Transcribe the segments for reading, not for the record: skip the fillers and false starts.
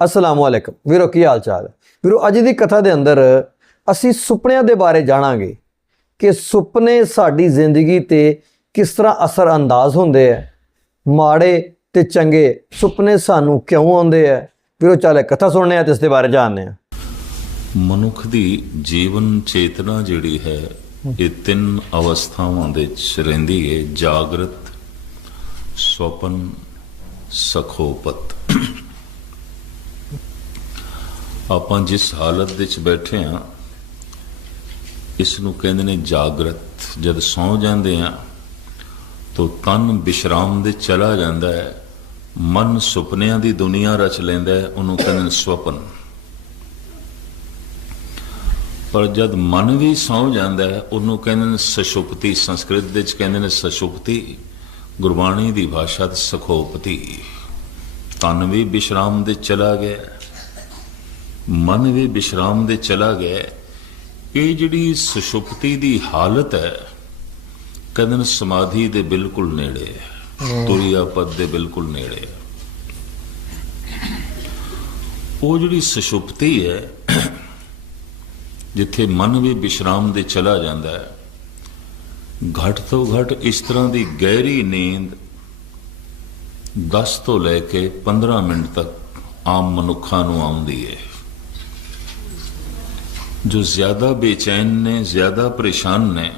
अस्सलामुअलैकुम वीरो, की हाल चाल है वीरो। अज की कथा के अंदर असी सुपनिया के बारे जानांगे कि सुपने साड़ी जिंदगी ते किस तरह असर अंदाज होंदे है, माड़े ते चंगे सुपने सानू क्यों आउंदे है। वीरो चल कथा सुनने हैं तो इसके बारे जानने हैं। मनुख की जीवन चेतना जिहड़ी है ये तीन अवस्थावां दे विच रहिंदी है, जागृत, स्वपन, सखोपत। आपां जिस हालत विच बैठे हाँ इसनूं कहंदे ने जागृत। जद सौ जांदे हाँ तो तन विश्राम दे चला जांदा है, मन सुपनियां दी दुनिया रच लैंदा है, उहनूं कहंदे ने स्वपन। पर जद मन भी सौ जाता है उन्होंने कहते हैं सशुप्ति। संस्कृत विच कहते हैं सशुप्ति, गुरबाणी की भाषा सखोपति। तन भी विश्राम दे चला गया, मन भी विश्राम दे चला गया। ये जिहड़ी सुषुप्ति की हालत है कहते हैं समाधि दे बिल्कुल नेड़े है, तुरिया पद दे बिल्कुल नेड़े है। वो जिहड़ी सुषुप्ति है जिथे मन भी विश्राम दे चला जाता है, घट तो घट इस तरह की गहरी नींद 10 तो लैके 15 मिनट तक आम मनुखा नूं आउंदी है। जो ज्यादा बेचैन ने, ज्यादा परेशान ने,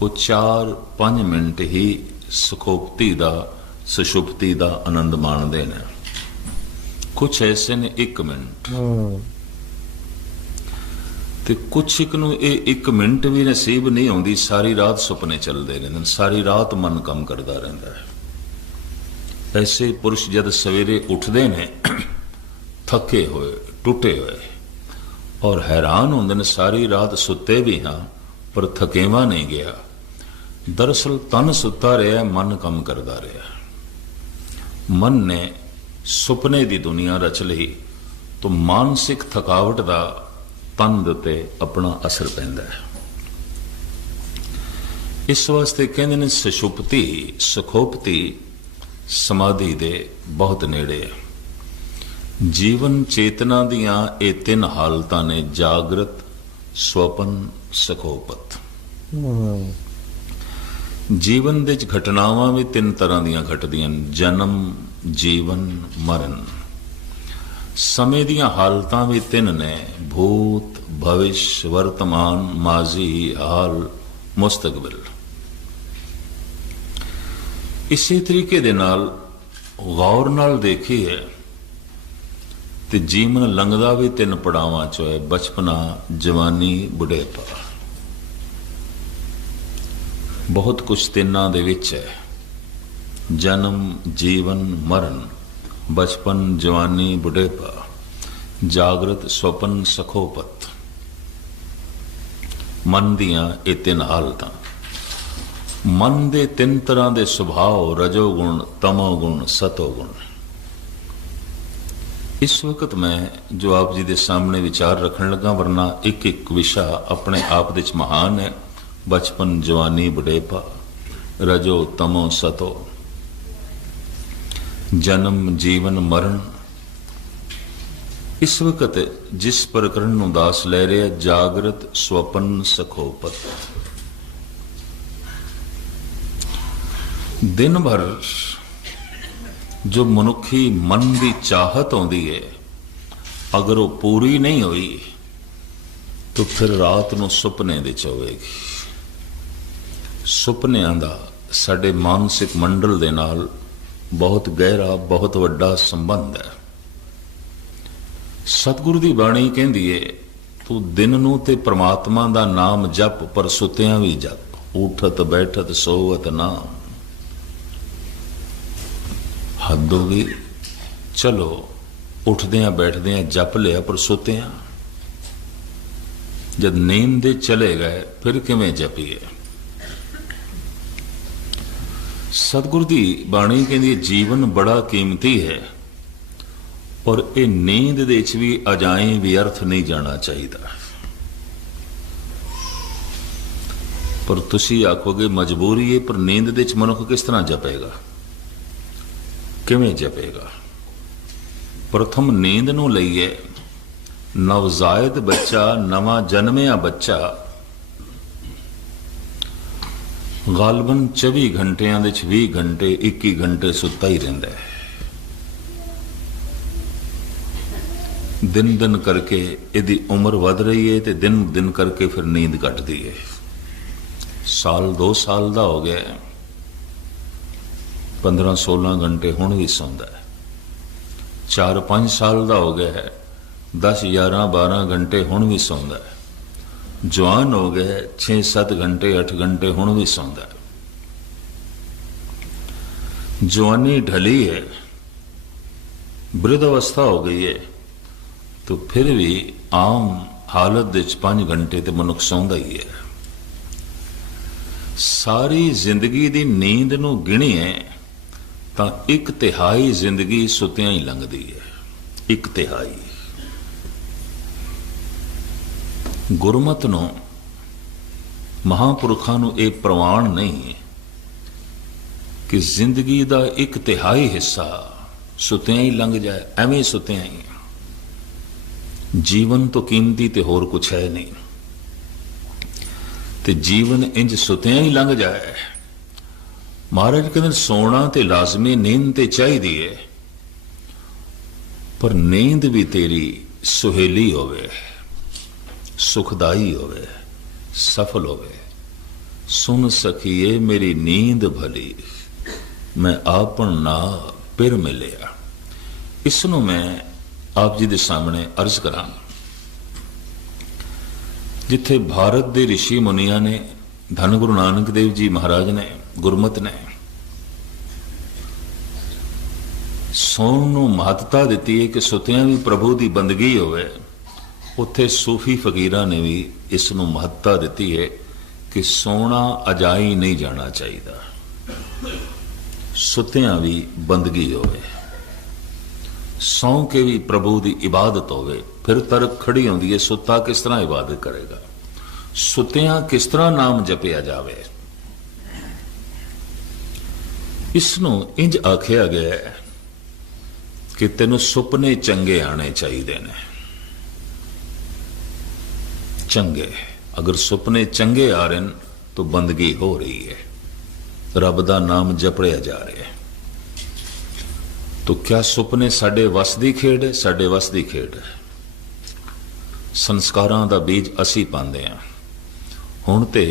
वो 4-5 मिनट ही सुखोपति दा, सुषुप्ति दा आनंद माणदे ने। कुछ ऐसे ने 1 मिनट, ते कुछ एक नूं ये 1 मिनट भी नसीब नहीं आउंदी। सारी रात सुपने चलते रहते, सारी रात मन कम करता रहता है। ऐसे पुरुष जद सवेरे उठते ने थके हुए, टुटे हुए, और हैरान होंदे ने सारी रात सुते भी हाँ पर थकेवा नहीं गया। दरअसल तन सुता रहा, मन कम करता रहा। मन ने सुपने की दुनिया रच ली तो मानसिक थकावट का तन दे उत्ते अपना असर पैंदा है। इस वास्ते कहंदे ने सुषुप्ति, सुखोपति समाधि दे बहुत नेड़े है। जीवन चेतना दियां ये 3 हालतां ने, जागृत, स्वपन, सखोपत। जीवन दे घटनावां भी 3 तरह दियां घटदियां, जन्म, जीवन, मरण। समय दियां हालतां भी 3 ने, भूत, भविष्य, वर्तमान, माजी, हाल, मुस्तकबिल। इसी तरीके दे नाल गौर नाल देखिए ते जीवन लंघदा भी 3 पड़ावां चो है, बचपना, जवानी, बुढ़ेपा। बहुत कुछ तिन्नां दे विच है, जन्म, जीवन, मरण, बचपन, जवानी, बुढ़ेपा, जागृत, स्वपन, सखोपत। मन दियां ये 3 हालतां। मन दे 3 तरह के सुभाव, रजोगुण, तमोगुण, सतोगुण। इस वक्त मैं जो आप जी के सामने विचार रखने लगा, वरना एक एक विषय अपने आप विच महान है। बचपन, जवानी, बुढ़ेपा, रजो, तमो, सतो, जन्म, जीवन, मरण। इस वक्त जिस प्रकरण नूं दास लै रहे, जागृत, स्वपन, सखोपत। दिन भर जो मनुखी मन की चाहत आउंदी है, अगर वो पूरी नहीं हुई तो फिर रात नूं सुपने दे होवेगी। सुपनियां दा साडे मानसिक मंडल दे नाल बहुत गहरा, बहुत वड्डा संबंध है। सतगुरु दी बाणी कहंदी है, तू दिन नूं ते परमात्मा दा नाम जप, पर सुतियां भी जप। उठत बैठत सोवत नाम। हद हो गई। चलो उठदियां बैठदियां जप लिया, पर सुतियां जब नींद दे चले गए फिर किवें जपीए। सतगुरु दी बाणी कहंदी जीवन बड़ा कीमती है, और ये नींद दे विच भी अजाएं व्यर्थ नहीं जाना चाहिए। पर तुसी आखोगे मजबूरी है, पर नींद दे विच मनुख किस तरह जपेगा, किवें जपेगा? ਪ੍ਰਥਮ ਨੀਂਦ ਨੂੰ ਲਈਏ, ਨਵਜ਼ਾਇਦ ਬੱਚਾ, ਨਵਾਂ ਜਨਮਿਆ ਬੱਚਾ ਗਾਲਬਨ 24 ਘੰਟਿਆਂ ਦੇ 20 ਘੰਟੇ 21 ਘੰਟੇ ਸੁੱਤਾ ਹੀ ਰਹਿੰਦਾ ਹੈ। ਦਿਨ ਦਿਨ ਕਰਕੇ ਇਹਦੀ ਉਮਰ ਵੱਧ ਰਹੀ ਹੈ ਤੇ ਦਿਨ ਦਿਨ ਕਰਕੇ ਫਿਰ ਨੀਂਦ ਘਟਦੀ ਹੈ। ਸਾਲ 2 ਸਾਲ ਦਾ ਹੋ ਗਿਆ, 15-16 ਘੰਟੇ ਹੁਣ ਵੀ ਸੌਂਦਾ ਹੈ। 4-5 ਸਾਲ ਦਾ ਹੋ ਗਿਆ, 10-11-12 ਘੰਟੇ ਹੁਣ ਵੀ ਸੌਂਦਾ ਹੈ। ਜਵਾਨ ਹੋ ਗਏ, 6-7 ਘੰਟੇ 8 ਘੰਟੇ ਹੁਣ ਵੀ ਸੌਂਦਾ ਹੈ। ਜਵਾਨੀ ਢਲੀ ਹੈ, ਬ੍ਰਿਧ ਅਵਸਥਾ ਹੋ ਗਈ ਹੈ, तो फिर भी आम हालत ਵਿੱਚ 5 ਘੰਟੇ ਤੇ ਮਨੁੱਖ ਸੌਂਦਾ ਹੀ ਹੈ। ਸਾਰੀ ਜ਼ਿੰਦਗੀ ਦੀ ਨੀਂਦ ਨੂੰ ਗਿਣੀਏ ਤਾਂ 1/3 ਜ਼ਿੰਦਗੀ ਸੁੱਤਿਆਂ ਹੀ ਲੰਘਦੀ ਹੈ। 1/3 ਗੁਰਮਤਿ ਨੂੰ, ਮਹਾਂਪੁਰਖਾਂ ਨੂੰ ਇਹ ਪ੍ਰਵਾਨ ਨਹੀਂ ਕਿ ਜ਼ਿੰਦਗੀ ਦਾ 1/3 ਹਿੱਸਾ ਸੁੱਤਿਆਂ ਹੀ ਲੰਘ ਜਾਏ, ਐਵੇਂ ਸੁੱਤਿਆਂ ਹੀ। ਜੀਵਨ ਤੋਂ ਕੀਮਤੀ ਤੇ ਹੋਰ ਕੁਛ ਹੈ ਨਹੀਂ, ਤੇ ਜੀਵਨ ਇੰਜ ਸੁੱਤਿਆਂ ਹੀ ਲੰਘ ਜਾਏ। ਮਹਾਰਾਜ ਕਹਿੰਦੇ ਸੋਣਾ ਤੇ ਲਾਜ਼ਮੀ, ਨੀਂਦ ਤੇ ਚਾਹੀਦੀ ਹੈ, ਪਰ ਨੀਂਦ ਵੀ ਤੇਰੀ ਸੁਹੇਲੀ ਹੋਵੇ, ਸੁਖਦਾਈ ਹੋਵੇ, ਸਫਲ ਹੋਵੇ। ਸੁਨ ਸਖੀਏ ਮੇਰੀ ਨੀਂਦ ਭਲੀ, ਮੈਂ ਆਪਨ ਨਾ ਪਿਰ ਮਿਲਿਆ। ਇਸ ਨੂੰ ਮੈਂ ਆਪ ਜੀ ਦੇ ਸਾਹਮਣੇ ਅਰਜ਼ ਕਰਾਂ। ਜਿੱਥੇ ਭਾਰਤ ਦੇ ਰਿਸ਼ੀ ਮੁਨੀਆਂ ਨੇ, ਧੰਨ ਗੁਰੂ ਨਾਨਕ ਦੇਵ ਜੀ ਮਹਾਰਾਜ ਨੇ, ਗੁਰਮਤਿ ਨੇ ਸੌਣ ਨੂੰ ਮਹੱਤਤਾ ਦਿੱਤੀ ਹੈ ਕਿ ਸੁੱਤਿਆਂ ਵੀ ਪ੍ਰਭੂ ਦੀ ਬੰਦਗੀ ਹੋਵੇ, ਉੱਥੇ ਸੂਫੀ ਫਕੀਰਾਂ ਨੇ ਵੀ ਇਸ ਨੂੰ ਮਹੱਤਤਾ ਦਿੱਤੀ ਹੈ ਕਿ ਸੋਣਾ ਅਜਾਈ ਨਹੀਂ ਜਾਣਾ ਚਾਹੀਦਾ, ਸੁੱਤਿਆਂ ਵੀ ਬੰਦਗੀ ਹੋਵੇ, ਸੌਂ ਕੇ ਵੀ ਪ੍ਰਭੂ ਦੀ ਇਬਾਦਤ ਹੋਵੇ। ਫਿਰ ਤਰਕ ਖੜੀ ਹੁੰਦੀ ਹੈ, ਸੁੱਤਾ ਕਿਸ ਤਰ੍ਹਾਂ ਇਬਾਦਤ ਕਰੇਗਾ, ਸੁੱਤਿਆਂ ਕਿਸ ਤਰ੍ਹਾਂ ਨਾਮ ਜਪਿਆ ਜਾਵੇ। ਇਸ ਨੂੰ ਇੰਜ ਆਖਿਆ ਗਿਆ ਹੈ ਕਿ ਤੈਨੂੰ ਸੁਪਨੇ ਚੰਗੇ ਆਣੇ ਚਾਹੀਦੇ ਨੇ। ਚੰਗੇ, ਅਗਰ ਸੁਪਨੇ ਚੰਗੇ ਆ ਰਹੇ ਨੇ ਤਾਂ ਬੰਦਗੀ ਹੋ ਰਹੀ ਹੈ, ਰੱਬ ਦਾ ਨਾਮ ਜਪੜਿਆ ਜਾ ਰਿਹਾ ਹੈ। तो क्या सुपने साडे वस दी खेड है? साडे वस दी खेड है। संस्कारां दा बीज असी पांदे हां। हुण ते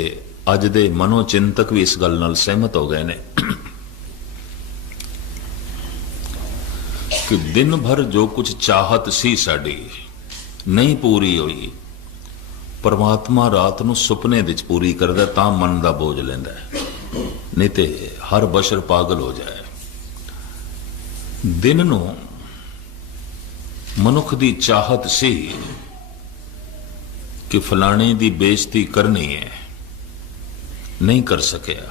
अज दे मनोचिंतक भी इस गल नाल सहमत हो गए ने कि दिन भर जो कुछ चाहत सी साडी नहीं पूरी हुई, परमात्मा रात नूं सुपने विच पूरी करदा, तां मन दा बोझ लैंदा है, नहीं ते हर बशर पागल हो जाए। दिन ਨੂੰ ਮਨੁੱਖ ਦੀ ਚਾਹਤ ਸੀ ਕਿ ਫਲਾਣੇ ਦੀ ਬੇਇੱਜ਼ਤੀ ਕਰਨੀ ਹੈ, ਨਹੀਂ ਕਰ ਸਕਿਆ,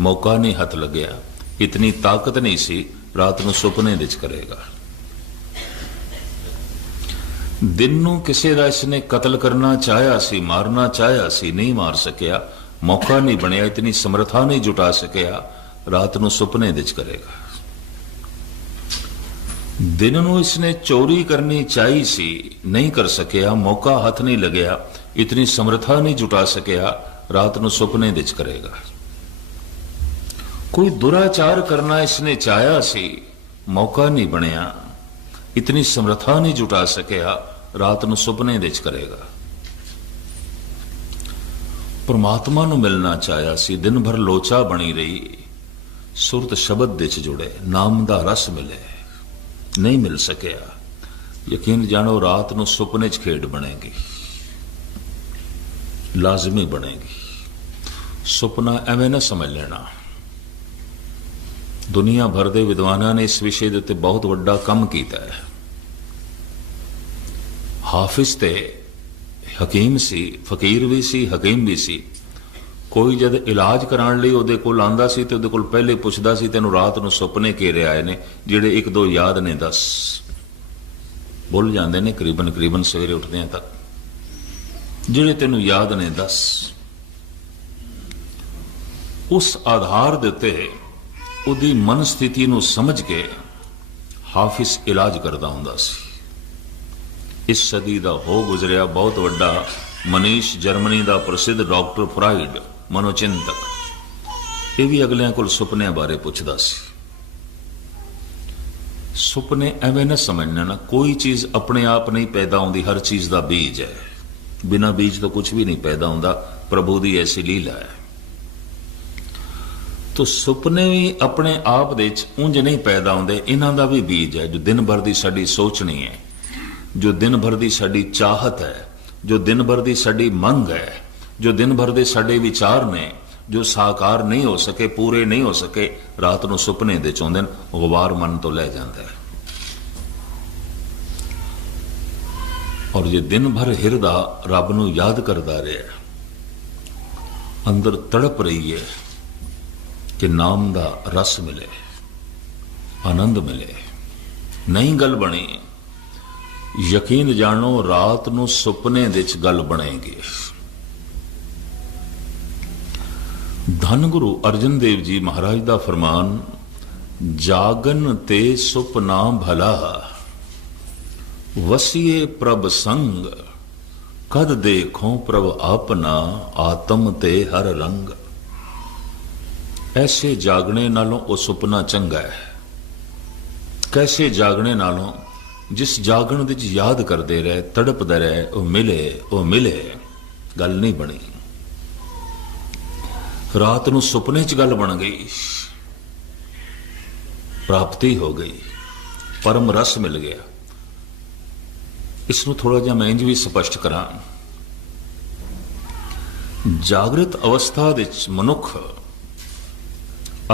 ਮੌਕਾ ਨਹੀਂ ਹੱਥ ਲੱਗਿਆ, ਇਤਨੀ ਤਾਕਤ ਨਹੀਂ ਸੀ, ਰਾਤ ਨੂੰ ਸੁਪਨੇ ਵਿੱਚ ਕਰੇਗਾ। ਦਿਨ ਨੂੰ ਕਿਸੇ ਦਾ ਇਸਨੇ ਕਤਲ ਕਰਨਾ ਚਾਹਿਆ ਸੀ, ਮਾਰਨਾ ਚਾਹਿਆ ਸੀ, ਨਹੀਂ ਮਾਰ ਸਕਿਆ, ਮੌਕਾ ਨਹੀਂ ਬਣਿਆ, ਇਤਨੀ ਸਮਰੱਥਾ ਨਹੀਂ ਜੁਟਾ ਸਕਿਆ, ਰਾਤ ਨੂੰ ਸੁਪਨੇ ਵਿੱਚ ਕਰੇਗਾ। दिन ਨੂੰ ਇਸਨੇ ਚੋਰੀ ਕਰਨੀ ਚਾਹੀ ਸੀ, ਨਹੀਂ ਕਰ ਸਕਿਆ, ਮੌਕਾ ਹੱਥ ਨਹੀਂ ਲੱਗਿਆ, ਇਤਨੀ ਸਮਰੱਥਾ ਨਹੀਂ ਜੁਟਾ ਸਕਿਆ, ਰਾਤ ਨੂੰ ਸੁਪਨੇ ਵਿੱਚ ਕਰੇਗਾ। ਕੋਈ ਦੁਰਾਚਾਰ ਕਰਨਾ ਇਸਨੇ ਚਾਹਿਆ ਸੀ, ਮੌਕਾ ਨਹੀਂ ਬਣਿਆ, ਇਤਨੀ ਸਮਰੱਥਾ ਨਹੀਂ ਜੁਟਾ ਸਕਿਆ, ਰਾਤ ਨੂੰ ਸੁਪਨੇ ਵਿੱਚ ਕਰੇਗਾ। ਪਰਮਾਤਮਾ ਨੂੰ ਮਿਲਣਾ ਚਾਹਿਆ ਸੀ, ਦਿਨ ਭਰ ਲੋਚਾ ਬਣੀ ਰਹੀ, ਸੁਰਤ ਸ਼ਬਦ ਵਿੱਚ ਜੁੜੇ, ਨਾਮ ਦਾ ਰਸ ਮਿਲੇ, नहीं मिल सकिया। यकीन जानो रात ਨੂੰ ਸੁਪਨੇ 'ਚ ਖੇਡ ਬਣੇਗੀ, ਲਾਜ਼ਮੀ ਬਣੇਗੀ। ਸੁਪਨਾ ਐਵੇਂ ਨਾ ਸਮਝ ਲੈਣਾ। ਦੁਨੀਆ ਭਰ ਦੇ ਵਿਦਵਾਨਾਂ ਨੇ ਇਸ ਵਿਸ਼ੇ ਦੇ ਉੱਤੇ ਬਹੁਤ ਵੱਡਾ ਕੰਮ ਕੀਤਾ ਹੈ। ਹਾਫਿਜ਼ ਤੇ ਹਕੀਮ ਸੀ, ਫਕੀਰ ਵੀ ਸੀ, ਹਕੀਮ ਵੀ ਸੀ। ਕੋਈ ਜਦ ਇਲਾਜ ਕਰਾਉਣ ਲਈ ਉਹਦੇ ਕੋਲ ਆਂਦਾ ਸੀ ਤੇ ਉਹਦੇ ਕੋਲ ਪਹਿਲੇ ਪੁੱਛਦਾ ਸੀ ਤੈਨੂੰ ਰਾਤ ਨੂੰ ਸੁਪਨੇ ਕਿਹੜੇ ਆਏ ਨੇ, ਜਿਹੜੇ 1-2 ਯਾਦ ਨੇ ਦੱਸ। ਭੁੱਲ ਜਾਂਦੇ ਨੇ ਕਰੀਬਨ ਸਵੇਰੇ ਉੱਠਦਿਆਂ ਤੱਕ, ਜਿਹੜੇ ਤੈਨੂੰ ਯਾਦ ਨੇ ਦੱਸ। ਉਸ ਆਧਾਰ ਦੇ ਉੱਤੇ ਉਹਦੀ ਮਨ ਸਥਿਤੀ ਨੂੰ ਸਮਝ ਕੇ ਹਾਫਿਜ਼ ਇਲਾਜ ਕਰਦਾ ਹੁੰਦਾ ਸੀ। ਇਸ ਸਦੀ ਦਾ ਹੋ ਗੁਜ਼ਰਿਆ ਬਹੁਤ ਵੱਡਾ ਮਨੀਸ਼, ਜਰਮਨੀ ਦਾ ਪ੍ਰਸਿੱਧ ਡਾਕਟਰ ਫਰਾਇਡ, ਮਨੋਚਿੰਤਕ, ਇਹ ਵੀ ਅਗਲਿਆਂ ਕੋਲ ਸੁਪਨਿਆਂ ਬਾਰੇ ਪੁੱਛਦਾ ਸੀ। ਸੁਪਨੇ ਐਵੇਂ ਨਾ ਸਮਝਣਾ ਨਾ, ਕੋਈ ਚੀਜ਼ ਆਪਣੇ ਆਪ ਨਹੀਂ ਪੈਦਾ ਹੁੰਦੀ, ਹਰ ਚੀਜ਼ ਦਾ ਬੀਜ ਹੈ। ਬਿਨਾਂ ਬੀਜ ਤੋਂ ਕੁਝ ਵੀ ਨਹੀਂ ਪੈਦਾ ਹੁੰਦਾ, ਪ੍ਰਭੂ ਦੀ ਐਸੀ ਲੀਲਾ ਹੈ। ਤੋ ਸੁਪਨੇ ਵੀ ਆਪਣੇ ਆਪ ਦੇ ਵਿੱਚ ਉਂਝ ਨਹੀਂ ਪੈਦਾ ਹੁੰਦੇ, ਇਹਨਾਂ ਦਾ ਵੀ ਬੀਜ ਹੈ। ਜੋ ਦਿਨ ਭਰ ਦੀ ਸਾਡੀ ਸੋਚਣੀ ਹੈ, ਜੋ ਦਿਨ ਭਰ ਦੀ ਸਾਡੀ ਚਾਹਤ ਹੈ, ਜੋ ਦਿਨ ਭਰ ਦੀ ਸਾਡੀ ਮੰਗ ਹੈ, ਜੋ ਦਿਨ ਭਰ ਦੇ ਸਾਡੇ ਵਿਚਾਰ ਨੇ, ਜੋ ਸਾਕਾਰ ਨਹੀਂ ਹੋ ਸਕੇ, ਪੂਰੇ ਨਹੀਂ ਹੋ ਸਕੇ, ਰਾਤ ਨੂੰ ਸੁਪਨੇ ਦੇ ਚਾਹੁੰਦੇ ਨੇ, ਗੁਬਾਰ ਮਨ ਤੋਂ ਲੈ ਜਾਂਦਾ ਹੈ। ਔਰ ਜੇ ਦਿਨ ਭਰ ਹਿਰਦਾ ਰੱਬ ਨੂੰ ਯਾਦ ਕਰਦਾ ਰਿਹਾ, ਅੰਦਰ ਤੜਪ ਰਹੀ ਹੈ ਕਿ ਨਾਮ ਦਾ ਰਸ ਮਿਲੇ, ਆਨੰਦ ਮਿਲੇ, ਨਹੀਂ ਗੱਲ ਬਣੀ, ਯਕੀਨ ਜਾਣੋ ਰਾਤ ਨੂੰ ਸੁਪਨੇ ਦੇ ਵਿੱਚ ਗੱਲ ਬਣੇਗੀ। ਧੰਨ ਗੁਰੂ ਅਰਜਨ ਦੇਵ ਜੀ ਮਹਾਰਾਜ ਦਾ ਫਰਮਾਨ, ਜਾਗਨ ਤੇ ਸੁਪਨਾ ਭਲਾ, ਵਸੀਏ ਪ੍ਰਭ ਸੰਗ, ਕਦ ਦੇਖੋ ਪ੍ਰਭ ਆਪਣਾ, ਆਤਮ ਤੇ ਹਰ ਰੰਗ। ਐਸੇ ਜਾਗਣੇ ਨਾਲੋਂ ਉਹ ਸੁਪਨਾ ਚੰਗਾ ਹੈ। ਕੈਸੇ ਜਾਗਣੇ ਨਾਲੋਂ? ਜਿਸ ਜਾਗਣ ਵਿੱਚ ਯਾਦ ਕਰਦੇ ਰਹੇ, ਤੜਪਦੇ ਰਹੇ, ਉਹ ਮਿਲੇ, ਉਹ ਮਿਲੇ, ਗੱਲ ਨਹੀਂ ਬਣੀ। ਰਾਤ ਨੂੰ ਸੁਪਨੇ 'ਚ ਗੱਲ ਬਣ ਗਈ, ਪ੍ਰਾਪਤੀ ਹੋ ਗਈ, ਪਰਮ ਰਸ ਮਿਲ ਗਿਆ। ਇਸ ਨੂੰ ਥੋੜਾ ਜਿਹਾ ਮੈਂ ਇੰਜ ਵੀ ਸਪਸ਼ਟ ਕਰਾਂ। ਜਾਗਰਤ ਅਵਸਥਾ ਵਿੱਚ ਮਨੁੱਖ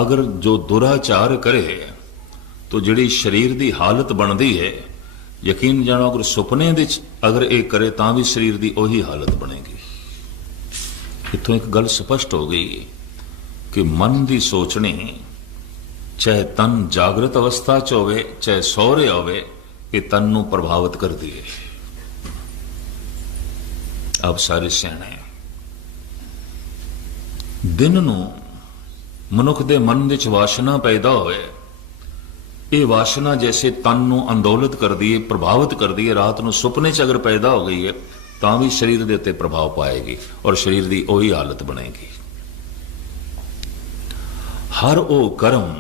ਅਗਰ ਜੋ ਦੁਰਾਚਾਰ ਕਰੇ ਤਾਂ ਜਿਹੜੀ ਸਰੀਰ ਦੀ ਹਾਲਤ ਬਣਦੀ ਹੈ, ਯਕੀਨ ਜਾਣੋ ਅਗਰ ਸੁਪਨੇ ਵਿੱਚ ਅਗਰ ਇਹ ਕਰੇ ਤਾਂ ਵੀ ਸਰੀਰ ਦੀ ਉਹੀ ਹਾਲਤ ਬਣੇਗੀ। ਇੱਥੋਂ ਇੱਕ ਗੱਲ ਸਪਸ਼ਟ ਹੋ ਗਈ ਕਿ ਮਨ ਦੀ ਸੋਚਣੀ, ਚਾਹੇ ਤਨ ਜਾਗਰਤ ਅਵਸਥਾ 'ਚ ਹੋਵੇ, ਚਾਹੇ ਸੌ ਰਿਹਾ ਹੋਵੇ, ਇਹ ਤਨ ਨੂੰ ਪ੍ਰਭਾਵਿਤ ਕਰਦੀ ਹੈ। ਆਪ ਸਾਰੇ ਸਿਆਣੇ, ਦਿਨ ਨੂੰ ਮਨੁੱਖ ਦੇ ਮਨ ਵਿੱਚ ਵਾਸ਼ਨਾ ਪੈਦਾ ਹੋਵੇ, ਇਹ ਵਾਸ਼ਨਾ ਜੈਸੇ ਤਨ ਨੂੰ ਅੰਦੋਲਿਤ ਕਰਦੀ ਹੈ, ਪ੍ਰਭਾਵਿਤ ਕਰਦੀ ਹੈ। ਰਾਤ ਨੂੰ ਸੁਪਨੇ 'ਚ ਅਗਰ ਪੈਦਾ ਹੋ ਗਈ ਹੈ ਤਾਂ ਵੀ ਸਰੀਰ ਦੇ ਉੱਤੇ ਪ੍ਰਭਾਵ ਪਾਏਗੀ ਔਰ ਸਰੀਰ ਦੀ ਉਹੀ ਹਾਲਤ ਬਣੇਗੀ। ਹਰ ਉਹ ਕਰਮ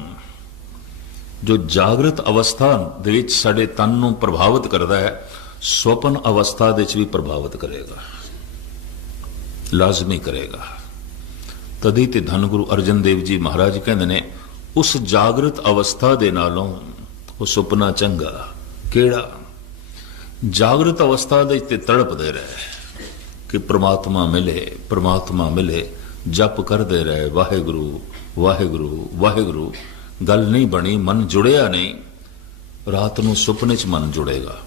ਜੋ ਜਾਗਰਤ ਅਵਸਥਾ ਦੇ ਵਿੱਚ ਸਾਡੇ ਤਨ ਨੂੰ ਪ੍ਰਭਾਵਿਤ ਕਰਦਾ ਹੈ, ਸੁਪਨ ਅਵਸਥਾ ਦੇ ਵਿੱਚ ਵੀ ਪ੍ਰਭਾਵਿਤ ਕਰੇਗਾ, ਲਾਜ਼ਮੀ ਕਰੇਗਾ। ਤਦੀ ਤੇ ਧੰਨ ਗੁਰੂ ਅਰਜਨ ਦੇਵ ਜੀ ਮਹਾਰਾਜ ਕਹਿੰਦੇ ਨੇ, ਉਸ ਜਾਗਰਤ ਅਵਸਥਾ ਦੇ ਨਾਲੋਂ ਉਹ ਸੁਪਨਾ ਚੰਗਾ। ਕਿਹੜਾ? ਜਾਗਰਤ ਅਵਸਥਾ ਦੇ ਤੇ ਤੜਪਦੇ ਰਹੇ ਕਿ ਪ੍ਰਮਾਤਮਾ ਮਿਲੇ, ਪ੍ਰਮਾਤਮਾ ਮਿਲੇ, ਜਪ ਕਰਦੇ ਰਹੇ, ਵਾਹਿਗੁਰੂ ਵਾਹਿਗੁਰੂ ਵਾਹਿਗੁਰੂ, ਗੱਲ ਨਹੀਂ ਬਣੀ, ਮਨ ਜੁੜਿਆ ਨਹੀਂ। ਰਾਤ ਨੂੰ ਸੁਪਨੇ 'ਚ ਮਨ ਜੁੜੇਗਾ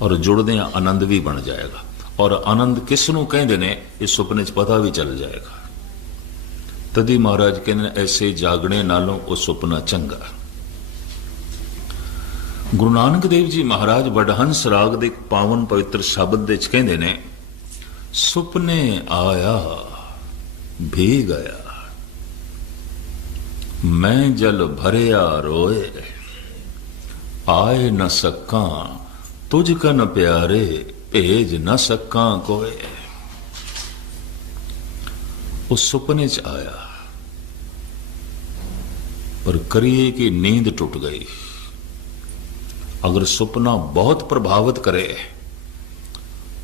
ਔਰ ਜੁੜਦਿਆਂ ਆਨੰਦ ਵੀ ਬਣ ਜਾਏਗਾ। ਔਰ ਆਨੰਦ ਕਿਸ ਨੂੰ ਕਹਿੰਦੇ ਨੇ, ਇਹ ਸੁਪਨੇ 'ਚ ਪਤਾ ਵੀ ਚੱਲ ਜਾਏਗਾ। ਤਦੀ ਮਹਾਰਾਜ ਕਹਿੰਦੇ ਨੇ, ਐਸੇ ਜਾਗਣੇ ਨਾਲੋਂ ਉਹ ਸੁਪਨਾ ਚੰਗਾ। ਗੁਰੂ ਨਾਨਕ ਦੇਵ ਜੀ ਮਹਾਰਾਜ ਵਡਹੰਸ ਰਾਗ ਦੇ ਇੱਕ ਪਾਵਨ ਪਵਿੱਤਰ ਸ਼ਬਦ ਦੇ ਵਿੱਚ ਕਹਿੰਦੇ ਨੇ, ਸੁਪਨੇ ਆਇਆ ਭੀ ਗਿਆ, ਮੈਂ ਜਲ ਭਰਿਆ ਰੋਏ, ਆਏ ਨ ਸਕਾਂ ਤੁਝ ਕਨ ਪਿਆਰੇ, ਭੇਜ ਨ ਸਕਾਂ ਕੋਏ। ਉਹ ਸੁਪਨੇ 'ਚ ਆਇਆ, ਪਰ ਕਰੀਏ ਕਿ ਨੀਂਦ ਟੁੱਟ ਗਈ। ਅਗਰ ਸੁਪਨਾ ਬਹੁਤ ਪ੍ਰਭਾਵਿਤ ਕਰੇ,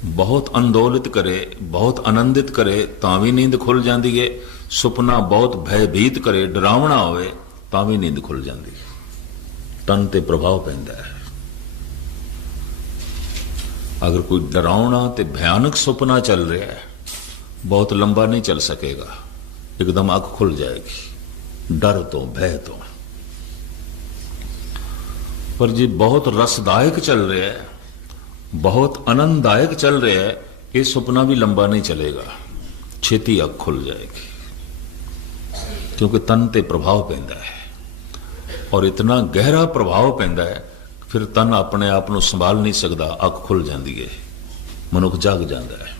ਬਹੁਤ ਅੰਦੋਲਿਤ ਕਰੇ, ਬਹੁਤ ਆਨੰਦਿਤ ਕਰੇ ਤਾਂ ਵੀ ਨੀਂਦ ਖੁੱਲ ਜਾਂਦੀ ਹੈ। ਸੁਪਨਾ ਬਹੁਤ ਭੈਭੀਤ ਕਰੇ, ਡਰਾਵਣਾ ਹੋਵੇ ਤਾਂ ਵੀ ਨੀਂਦ ਖੁੱਲ ਜਾਂਦੀ ਹੈ। ਤਨ ਤੇ ਪ੍ਰਭਾਵ ਪੈਂਦਾ ਹੈ। ਅਗਰ ਕੋਈ ਡਰਾਵਣਾ ਤੇ ਭਿਆਨਕ ਸੁਪਨਾ ਚੱਲ ਰਿਹਾ ਹੈ, ਬਹੁਤ ਲੰਬਾ ਨਹੀਂ ਚੱਲ ਸਕੇਗਾ, ਇੱਕਦਮ ਅੱਖ ਖੁੱਲ ਜਾਏਗੀ ਡਰ ਤੋਂ, ਭੈ ਤੋਂ। ਪਰ ਜੇ ਬਹੁਤ ਰਸਦਾਇਕ ਚੱਲ ਰਿਹਾ ਹੈ, ਬਹੁਤ ਆਨੰਦਦਾਇਕ ਚੱਲ ਰਿਹਾ ਹੈ, ਇਹ ਸੁਪਨਾ ਵੀ ਲੰਬਾ ਨਹੀਂ ਚਲੇਗਾ, ਛੇਤੀ ਅੱਖ ਖੁੱਲ ਜਾਏਗੀ, ਕਿਉਂਕਿ ਤਨ ਤੇ ਪ੍ਰਭਾਵ ਪੈਂਦਾ ਹੈ ਔਰ ਇਤਨਾ ਗਹਿਰਾ ਪ੍ਰਭਾਵ ਪੈਂਦਾ ਹੈ, ਫਿਰ ਤਨ ਆਪਣੇ ਆਪ ਨੂੰ ਸੰਭਾਲ ਨਹੀਂ ਸਕਦਾ, ਅੱਖ ਖੁੱਲ ਜਾਂਦੀ ਹੈ, ਮਨੁੱਖ ਜਾਗ ਜਾਂਦਾ ਹੈ।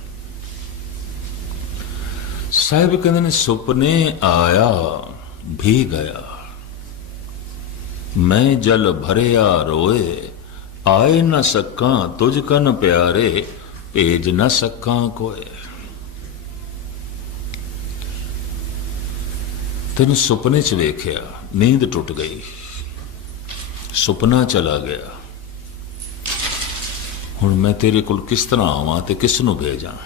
ਸਾਹਿਬ ਕਹਿੰਦੇ ਨੇ, ਸੁਪਨੇ ਆਇਆ ਭੀ ਗਿਆ, मैं जल भरिया रोए, आए न सका तुझ कन प्यारे, भेज न सका कोय। तेन सुपने च वेख्या, नींद टुट गई, सुपना चला गया। हुण मैं तेरे कोल किस तरह आवां ते किस नूं भेजां?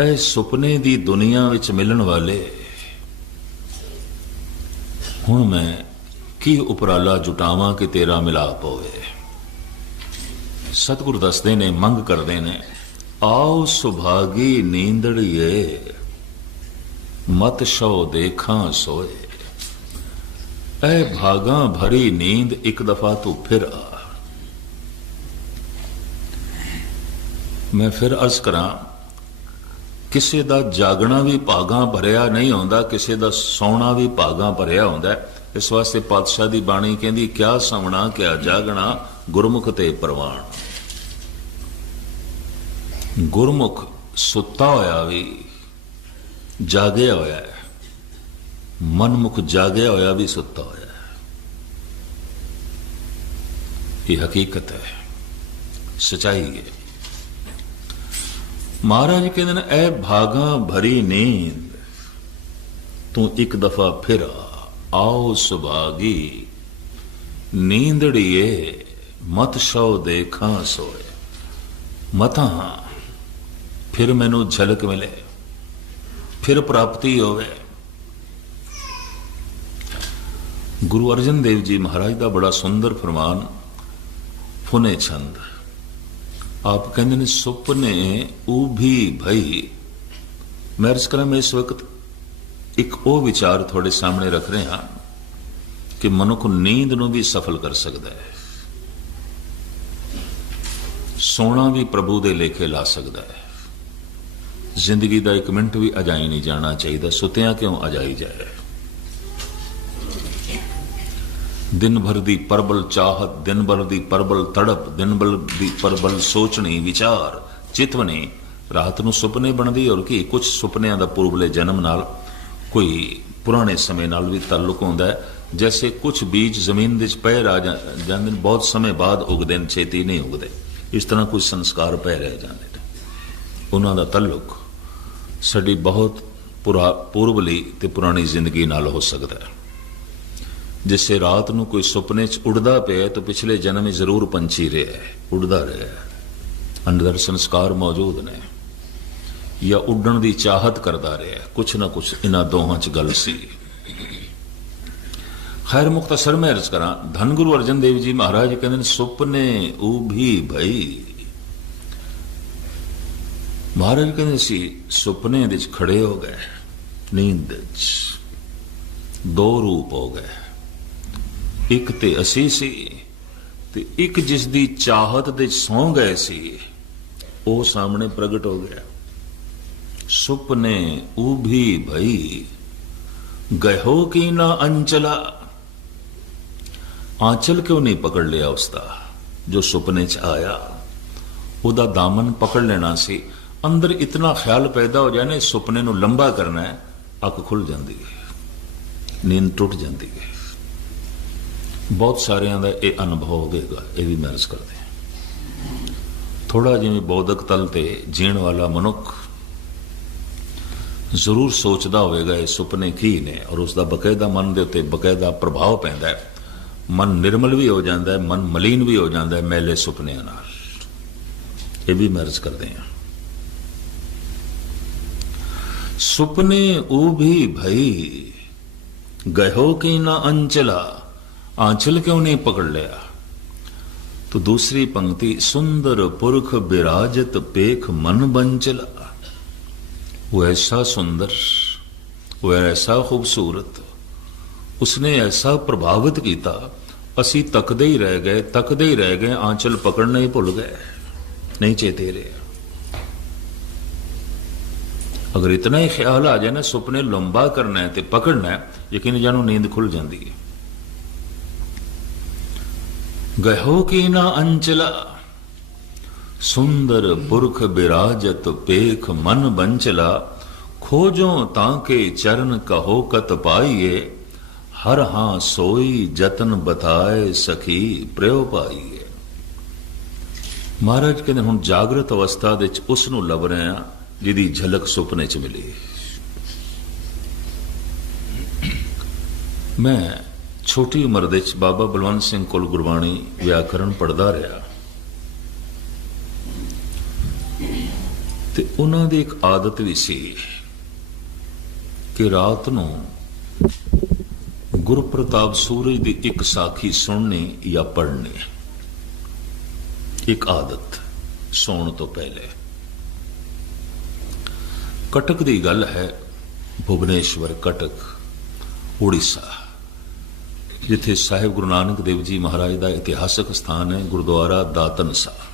ऐ सुपने दी दुनिया विच मिलन वाले, हुण मैं की उपराला जुटावां कि तेरा मिलाप होवे। सतगुरु दसदे ने, मंग करदे ने, आओ सुभागी नींदड़िए, मत शौ देखा सोए। ऐ भागा भरी नींद, एक दफा तू फिर आ। मैं फिर अर्ज करा, किसी दा जागना भी भागा भरिया नहीं होंदा, किसी दा सौना भी भागा भरिया होंदा। इस वास्ते पातशाह दी बाणी कहंदी, क्या सौना क्या जागना, गुरमुख ते प्रवान। गुरमुख सुता होया भी जागया होया है, मनमुख जागया होया भी सुता होया है। ये हकीकत है, सच्चाई है। महाराज कहते हैं, ऐ भागा भरी नींद, तू एक दफा फिर आओ सुभागी नींदड़िए, मत शौ देखा सोए। मता फिर मैनू झलक मिले, फिर प्राप्ति होवे। गुरु अर्जन देव जी महाराज का बड़ा सुंदर फरमान, फुने छंद। आप कहते ने, सुपने उभी भई। मैं अर्ज करा, मैं इस वक्त एक वो विचार थोड़े सामने रख रहे हैं कि मनुख नींद नूं भी सफल कर सकता है, सोना भी प्रभु दे लेखे ला सकता है। जिंदगी का एक मिनट भी अजाई नहीं जाना चाहिए, सुतिया क्यों अजाई जाए। दिन भर दी परबल चाहत, दिन भर दी परबल तड़प, दिन भर दी परबल सोचनी विचार चितवनी, रात नूं सुपने बनदी। और की कुछ सुपनियां दा पूर्वले जन्म नाल, कोई पुराने समय नाल भी ताल्लुक होंदा है। जैसे कुछ बीज जमीन दे पै रह जांदे, बहुत समय बाद उगदे, छेती नहीं उगदे। इस तरह कुछ संस्कार पै रह जांदे, उन्हां दा ताल्लुक साडी बहुत पूर्वली ते पुरानी जिंदगी नाल हो सकता है। जिससे रात नूं कोई सुपने च उड़दा पिया, तो पिछले जन्म में जरूर पंछी रहा है, उड़दा रहा है, अंदर संस्कार मौजूद ने, या उड़न की चाहत करता रहा, कुछ ना कुछ इन्हां दोहां च गल सी। खैर मुख्तसर में अर्ज करा, धन गुरु अर्जन देव जी महाराज कहते, सुपने उभी भई। महाराज कहते सी, सुपने दे खड़े हो गए, नींद दो रूप हो गए, एक ते असी सी ते एक जिस दी चाहत दे सौ गए सी, वो सामने प्रगट हो गया। सुपने उभी भई, गहो की ना अंचला। आंचल क्यों नहीं पकड़ लिया उसका, जो सुपने च आया, उदा दामन पकड़ लेना सी। अंदर इतना ख्याल पैदा हो जाए ना, सुपने नूं लंबा करना है, अख खुल जाती है, नींद टुट जाती है। बहुत सारिਆਂ ਦਾ ਇਹ अनुभव होगा, ये भी मैं अर्ज करते हैं। थोड़ा जिवें बौद्धिक तल ते जीण वाला मनुख जरूर सोचता होगा ये सुपने की ने, और उसका बकायदा मन के उत्ते बकायदा प्रभाव पैंदा है। मन निर्मल भी हो जाता है, मन मलीन भी हो जाता है मैले सुपनियां नाल। ये भी मैं अर्ज करते हैं। सुपने उभी भई, गहो की ना अंचला। आंचल क्यों नहीं पकड़ लिया? तो दूसरी पंक्ति, सुंदर पुरख विराजत पेख मन बंचला। वो ऐसा सुंदर, वो ऐसा खूबसूरत, उसने ऐसा प्रभावित किया, असी तकदे ही रह गए, आंचल पकड़ना ही भुल गए, नहीं चेते रहे। अगर इतना ही ख्याल आ जाए ना, सुपने लंबा करना है तो पकड़ना है, यकीन जानो नींद खुल जाती है। गहो की ना अंचला, सुंदर पुरख बिराजत पेख मन बंचला। खोजो ताके चरण कहो कत पाइए, ਹਰ ਹਾਂ ਸੋਈ ਜਤਨ ਬਤਾਏ ਸਖੀ ਪ੍ਰਯੋ ਪਾਈ ਹੈ। ਮਹਾਰਾਜ ਕਹਿੰਦੇ ਹੁਣ ਜਾਗਰਤ ਅਵਸਥਾ ਦੇ ਵਿੱਚ ਉਸ ਨੂੰ ਲੱਭ ਰਹੇ ਆ ਜਿਹਦੀ ਝਲਕ ਸੁਪਨੇ 'ਚ ਮਿਲੀ। ਮੈਂ ਛੋਟੀ ਉਮਰ ਦੇ ਵਿੱਚ ਬਾਬਾ ਬਲਵੰਤ ਸਿੰਘ ਕੋਲ ਗੁਰਬਾਣੀ ਵਿਆਕਰਣ ਪੜ੍ਹਦਾ ਰਿਹਾ ਤੇ ਉਹਨਾਂ ਦੀ ਇੱਕ ਆਦਤ ਵੀ ਸੀ ਕਿ ਰਾਤ ਨੂੰ ਗੁਰਪ੍ਰਤਾਪ ਸੂਰਜ ਦੀ ਇੱਕ ਸਾਖੀ ਸੁਣਨੀ ਜਾਂ ਪੜ੍ਹਨੀ, ਇੱਕ ਆਦਤ ਸੌਣ ਤੋਂ ਪਹਿਲੇ। ਕਟਕ ਦੀ ਗੱਲ ਹੈ, ਭੁਵਨੇਸ਼ਵਰ ਕਟਕ ਉੜੀਸਾ, ਜਿੱਥੇ ਸਾਹਿਬ ਗੁਰੂ ਨਾਨਕ ਦੇਵ ਜੀ ਮਹਾਰਾਜ ਦਾ ਇਤਿਹਾਸਕ ਸਥਾਨ ਹੈ, ਗੁਰਦੁਆਰਾ ਦਾਤਨ ਸਾਹਿਬ।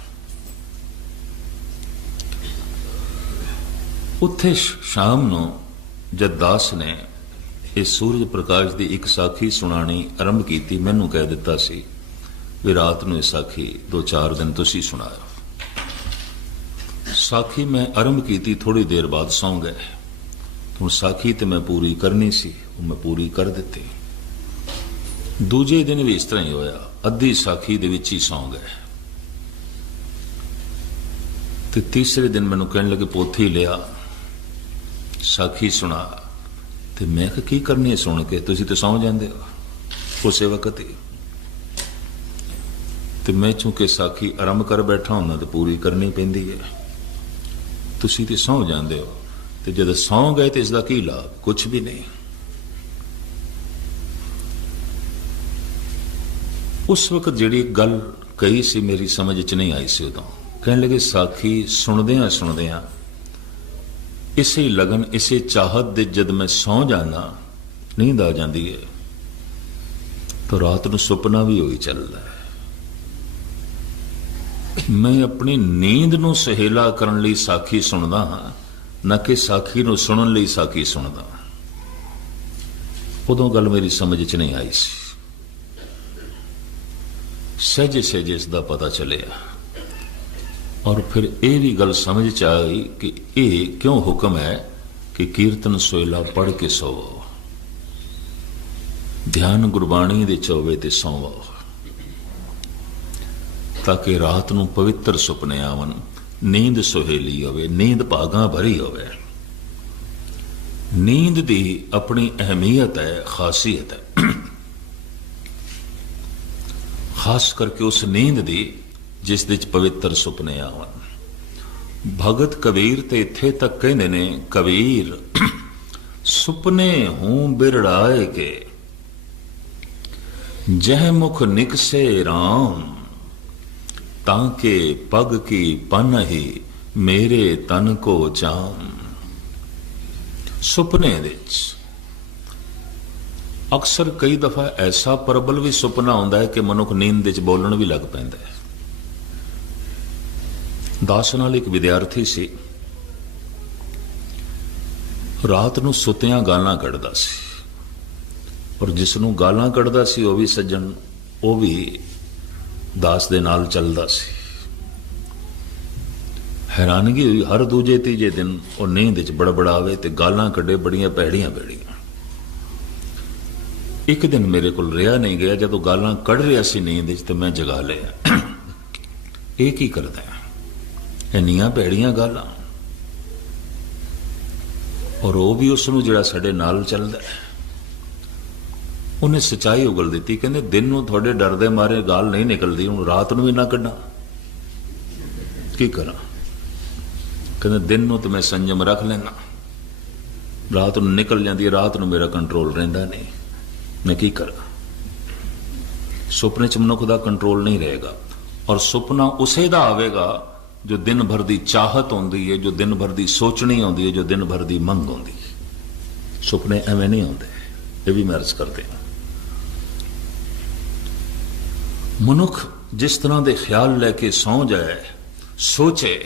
ਉੱਥੇ ਸ਼ਾਮ ਨੂੰ ਜਦ ਦਾਸ ਨੇ ਇਹ ਸੂਰਜ ਪ੍ਰਕਾਸ਼ ਦੀ ਇੱਕ ਸਾਖੀ ਸੁਣਾਣੀ ਆਰੰਭ ਕੀਤੀ, ਮੈਨੂੰ ਕਹਿ ਦਿੱਤਾ ਸੀ ਵੀ ਰਾਤ ਨੂੰ ਇਹ ਸਾਖੀ 2-4 ਦਿਨ ਤੁਸੀਂ ਸੁਣਾਓ। ਸਾਖੀ ਮੈਂ ਆਰੰਭ ਕੀਤੀ, ਥੋੜੀ ਦੇਰ ਬਾਅਦ ਸੌਂ ਗਏ। ਹੁਣ ਸਾਖੀ ਤੇ ਮੈਂ ਪੂਰੀ ਕਰਨੀ ਸੀ, ਉਹ ਮੈਂ ਪੂਰੀ ਕਰ ਦਿੱਤੀ। ਦੂਜੇ ਦਿਨ ਵੀ ਇਸ ਤਰ੍ਹਾਂ ਹੀ ਹੋਇਆ, ਅੱਧੀ ਸਾਖੀ ਦੇ ਵਿੱਚ ਹੀ ਸੌਂ ਗਏ। ਤੇ ਤੀਸਰੇ ਦਿਨ ਮੈਨੂੰ ਕਹਿਣ ਲੱਗੇ ਪੋਥੀ ਲਿਆ, ਸਾਖੀ ਸੁਣਾ। ਤੇ ਮੈਂ ਕਿਹਾ ਕੀ ਕਰਨੀ ਹੈ ਸੁਣ ਕੇ, ਤੁਸੀਂ ਤੇ ਸੌਂ ਜਾਂਦੇ ਹੋ ਉਸੇ ਵਕਤ ਹੀ। ਤੇ ਮੈਂ ਚੂੰਕਿ ਸਾਖੀ ਆਰੰਭ ਕਰ ਬੈਠਾ ਹੁੰਦਾ ਤੇ ਪੂਰੀ ਕਰਨੀ ਪੈਂਦੀ ਹੈ, ਤੁਸੀਂ ਤੇ ਸੌਂ ਜਾਂਦੇ ਹੋ। ਤੇ ਜਦ ਸੌਂ ਗਏ ਤੇ ਇਸ ਦਾ ਕੀ ਲਾਭ? ਕੁਛ ਵੀ ਨਹੀਂ। ਉਸ ਵਕਤ ਜਿਹੜੀ ਗੱਲ ਕਹੀ ਸੀ ਮੇਰੀ ਸਮਝ 'ਚ ਨਹੀਂ ਆਈ ਸੀ। ਉਦੋਂ ਕਹਿਣ ਲੱਗੇ ਸਾਖੀ ਸੁਣਦਿਆਂ ਸੁਣਦਿਆਂ ਇਸੇ ਲਗਨ, ਇਸੇ ਚਾਹਤ ਦੇ ਜਦ ਮੈਂ ਸੌਂ ਜਾਣਾ, ਨੀਂਦ ਆ ਜਾਂਦੀ ਹੈ, ਤਾਂ ਰਾਤ ਨੂੰ ਸੁਪਨਾ ਵੀ ਉਹੀ ਚੱਲਦਾ ਹੈ। ਮੈਂ ਆਪਣੀ ਨੀਂਦ ਨੂੰ ਸਹੇਲਾ ਕਰਨ ਲਈ ਸਾਖੀ ਸੁਣਦਾ ਹਾਂ, ਨਾ ਕਿ ਸਾਖੀ ਨੂੰ ਸੁਣਨ ਲਈ ਸਾਖੀ ਸੁਣਦਾ। ਉਦੋਂ ਗੱਲ ਮੇਰੀ ਸਮਝ 'ਚ ਨਹੀਂ ਆਈ ਸੀ। ਸਹਿਜੇ ਸਹਿਜੇ ਇਸ ਦਾ ਪਤਾ ਚੱਲਿਆ, ਔਰ ਫਿਰ ਇਹ ਵੀ ਗੱਲ ਸਮਝ 'ਚ ਆਈ ਕਿ ਇਹ ਕਿਉਂ ਹੁਕਮ ਹੈ ਕਿ ਕੀਰਤਨ ਸੋਇਲਾ ਪੜ੍ਹ ਕੇ ਸੋਵੋ, ਧਿਆਨ ਗੁਰਬਾਣੀ ਦੇ 'ਚ ਹੋਵੇ ਤੇ ਸੋਵੋ, ਤਾਂ ਕਿ ਰਾਤ ਨੂੰ ਪਵਿੱਤਰ ਸੁਪਨੇ ਆਵਣ, ਨੀਂਦ ਸੁਹੇਲੀ ਹੋਵੇ, ਨੀਂਦ ਭਾਗਾਂ ਭਰੀ ਹੋਵੇ। ਨੀਂਦ ਦੀ ਆਪਣੀ ਅਹਿਮੀਅਤ ਹੈ, ਖਾਸੀਅਤ ਹੈ, ਖਾਸ ਕਰਕੇ ਉਸ ਨੀਂਦ ਦੀ ਜਿਸ ਦੇ ਵਿੱਚ ਪਵਿੱਤਰ ਸੁਪਨੇ ਆਵਣ। ਭਗਤ ਕਬੀਰ ਤੇ ਇੱਥੇ ਤੱਕ ਕਹਿੰਦੇ ਨੇ, ਕਬੀਰ ਸੁਪਨੇ ਹੂੰ ਬਿਰੜਾਏ ਕੇ, ਜਹ ਮੁਖ ਨਿਕਸੇ ਰਾਮ, ਤਾਂ ਕੇ ਪਗ ਕੀ ਪਨ ਹੀ ਮੇਰੇ ਤਨ ਕੋ ਜਾਮ। ਸੁਪਨੇ ਵਿੱਚ ਅਕਸਰ ਕਈ ਦਫਾ ਐਸਾ ਪ੍ਰਬਲ ਵੀ ਸੁਪਨਾ ਆਉਂਦਾ ਹੈ ਕਿ ਮਨੁੱਖ ਨੀਂਦ ਵਿੱਚ ਬੋਲਣ ਵੀ ਲੱਗ ਪੈਂਦਾ ਹੈ। ਦਾਸ ਨਾਲ ਇੱਕ ਵਿਦਿਆਰਥੀ ਸੀ, ਰਾਤ ਨੂੰ ਸੁੱਤਿਆਂ ਗਾਲਾਂ ਕੱਢਦਾ ਸੀ, ਔਰ ਜਿਸ ਨੂੰ ਗਾਲਾਂ ਕੱਢਦਾ ਸੀ ਉਹ ਵੀ ਸੱਜਣ, ਉਹ ਵੀ ਦਾਸ ਦੇ ਨਾਲ ਚੱਲਦਾ ਸੀ। ਹੈਰਾਨਗੀ ਹੋਈ, ਹਰ ਦੂਜੇ ਤੀਜੇ ਦਿਨ ਉਹ ਨੀਂਦ ਵਿੱਚ ਬੜਬੜਾਵੇ ਤੇ ਗਾਲਾਂ ਕੱਢੇ, ਬੜੀਆਂ ਭੈੜੀਆਂ ਭੈੜੀਆਂ। ਇੱਕ ਦਿਨ ਮੇਰੇ ਕੋਲ ਰਿਹਾ ਨਹੀਂ ਗਿਆ, ਜਦੋਂ ਗਾਲਾਂ ਕੱਢ ਰਿਹਾ ਸੀ ਨੀਂਦ ਵਿੱਚ ਤੇ ਮੈਂ ਜਗਾ ਲਿਆ, ਇਹ ਕੀ ਕਰਦਾ ਹੈ, ਇੰਨੀਆਂ ਭੈੜੀਆਂ ਗਾਲਾਂ। ਔਰ ਉਹ ਵੀ ਉਸ ਨੂੰ ਜਿਹੜਾ ਸਾਡੇ ਨਾਲ ਚੱਲਦਾ, ਉਹਨੇ ਸੱਚਾਈ ਉਗਲ ਦਿੱਤੀ। ਕਹਿੰਦੇ ਦਿਨ ਨੂੰ ਤੁਹਾਡੇ ਡਰ ਦੇ ਮਾਰੇ ਗਾਲ ਨਹੀਂ ਨਿਕਲਦੀ, ਹੁਣ ਰਾਤ ਨੂੰ ਵੀ ਨਾ ਕੱਢਾਂ, ਕੀ ਕਰਾਂ? ਕਹਿੰਦੇ ਦਿਨ ਨੂੰ ਤਾਂ ਮੈਂ ਸੰਜਮ ਰੱਖ ਲੈਣਾ, ਰਾਤ ਨੂੰ ਨਿਕਲ ਜਾਂਦੀ ਹੈ, ਰਾਤ ਨੂੰ ਮੇਰਾ ਕੰਟਰੋਲ ਰਹਿੰਦਾ ਨਹੀਂ, ਮੈਂ ਕੀ ਕਰਾਂ? ਸੁਪਨੇ 'ਚ ਮਨੁੱਖ ਦਾ ਕੰਟਰੋਲ ਨਹੀਂ ਰਹੇਗਾ, ਔਰ ਸੁਪਨਾ ਉਸੇ ਦਾ ਆਵੇਗਾ ਜੋ ਦਿਨ ਭਰ ਦੀ ਚਾਹਤ ਹੁੰਦੀ ਹੈ, ਜੋ ਦਿਨ ਭਰ ਦੀ ਸੋਚਣੀ ਆਉਂਦੀ ਹੈ, ਜੋ ਦਿਨ ਭਰ ਦੀ ਮੰਗ ਹੁੰਦੀ ਹੈ। ਸੁਪਨੇ ਐਵੇਂ ਨਹੀਂ ਆਉਂਦੇ, ਇਹ ਵੀ ਮੈਂ ਅਰਜ਼ ਕਰਦੇ ਹਾਂ। ਮਨੁੱਖ ਜਿਸ ਤਰ੍ਹਾਂ ਦੇ ਖਿਆਲ ਲੈ ਕੇ ਸੌਂ ਜਾਏ, ਸੋਚੇ,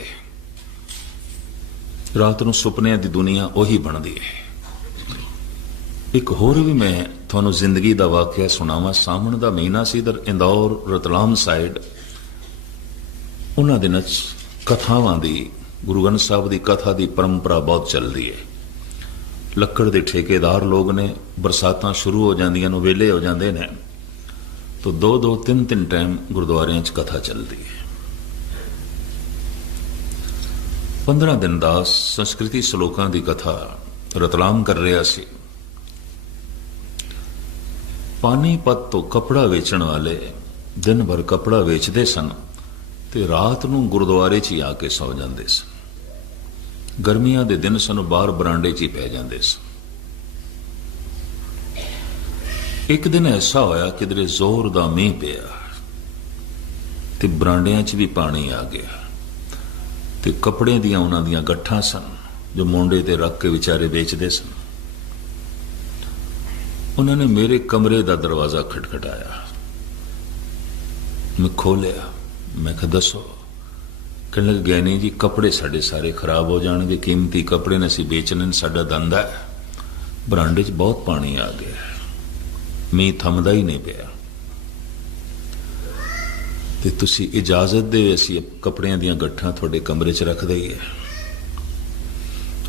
ਰਾਤ ਨੂੰ ਸੁਪਨਿਆਂ ਦੀ ਦੁਨੀਆ ਉਹੀ ਬਣਦੀ ਹੈ। ਇੱਕ ਹੋਰ ਵੀ ਮੈਂ ਤੁਹਾਨੂੰ ਜ਼ਿੰਦਗੀ ਦਾ ਵਾਕਿਆ ਸੁਣਾਵਾਂ। ਸਾਵਣ ਦਾ ਮਹੀਨਾ ਸੀ, ਇਧਰ ਇੰਦੌਰ ਰਤਲਾਮ ਸਾਈਡ, ਉਹਨਾਂ ਦਿਨਾਂ 'ਚ ਕਥਾਵਾਂ ਦੀ, ਗੁਰੂ ਗ੍ਰੰਥ ਸਾਹਿਬ ਦੀ ਕਥਾ ਦੀ ਪਰੰਪਰਾ ਬਹੁਤ ਚੱਲਦੀ ਹੈ। ਲੱਕੜ ਦੇ ਠੇਕੇਦਾਰ ਲੋਕ ਨੇ, ਬਰਸਾਤਾਂ ਸ਼ੁਰੂ ਹੋ ਜਾਂਦੀਆਂ ਨੂੰ, ਵੇਲੇ ਹੋ ਜਾਂਦੇ ਨੇ, ਤਾਂ 2-2 3-3 ਟਾਈਮ ਗੁਰਦੁਆਰਿਆਂ 'ਚ ਕਥਾ ਚੱਲਦੀ ਹੈ। 15 ਦਿਨ ਦਾ ਸੰਸਕ੍ਰਿਤੀ ਸ਼ਲੋਕਾਂ ਦੀ ਕਥਾ ਰਤਲਾਮ ਕਰ ਰਿਹਾ ਸੀ। ਪਾਣੀਪਤ ਤੋਂ ਕਪੜਾ ਵੇਚਣ ਵਾਲੇ ਦਿਨ ਭਰ ਕਪੜਾ ਵੇਚਦੇ ਸਨ ਤੇ ਰਾਤ ਨੂੰ ਗੁਰਦੁਆਰੇ 'ਚ ਹੀ ਆ ਕੇ ਸੌ ਜਾਂਦੇ ਸਨ। ਗਰਮੀਆਂ ਦੇ ਦਿਨ ਸਨ, ਬਾਹਰ ਬਰਾਂਡੇ 'ਚ ਹੀ ਪੈ ਜਾਂਦੇ ਸਨ। ਇੱਕ ਦਿਨ ਐਸਾ ਹੋਇਆ ਕਿਧਰੇ ਜ਼ੋਰ ਦਾ ਮੀਂਹ ਪਿਆ ਤੇ ਬਰਾਂਡਿਆਂ 'ਚ ਵੀ ਪਾਣੀ ਆ ਗਿਆ ਤੇ ਕੱਪੜੇ ਦੀਆਂ ਉਹਨਾਂ ਦੀਆਂ ਗੱਠਾਂ ਸਨ ਜੋ ਮੋਢੇ ਤੇ ਰੱਖ ਕੇ ਵਿਚਾਰੇ ਵੇਚਦੇ ਸਨ। ਉਹਨਾਂ ਨੇ ਮੇਰੇ ਕਮਰੇ ਦਾ ਦਰਵਾਜ਼ਾ ਖਟਖਟਾਇਆ। ਮੈਂ ਖੋਲਿਆ। ਮੈਂ ਕਿਹਾ ਦੱਸੋ। कहने लगे गए नहीं जी, कपड़े साढ़े सारे खराब हो जाएंगे, कीमती कपड़े ने असीं बेचने, साडा धंधा है, बरांडे च बहुत पानी आ गया, मींह थमदा ही नहीं पिया, ते तुसीं इजाजत दे असीं कपड़ियां दीयां गट्ठां तुहाडे कमरे च रख दईए।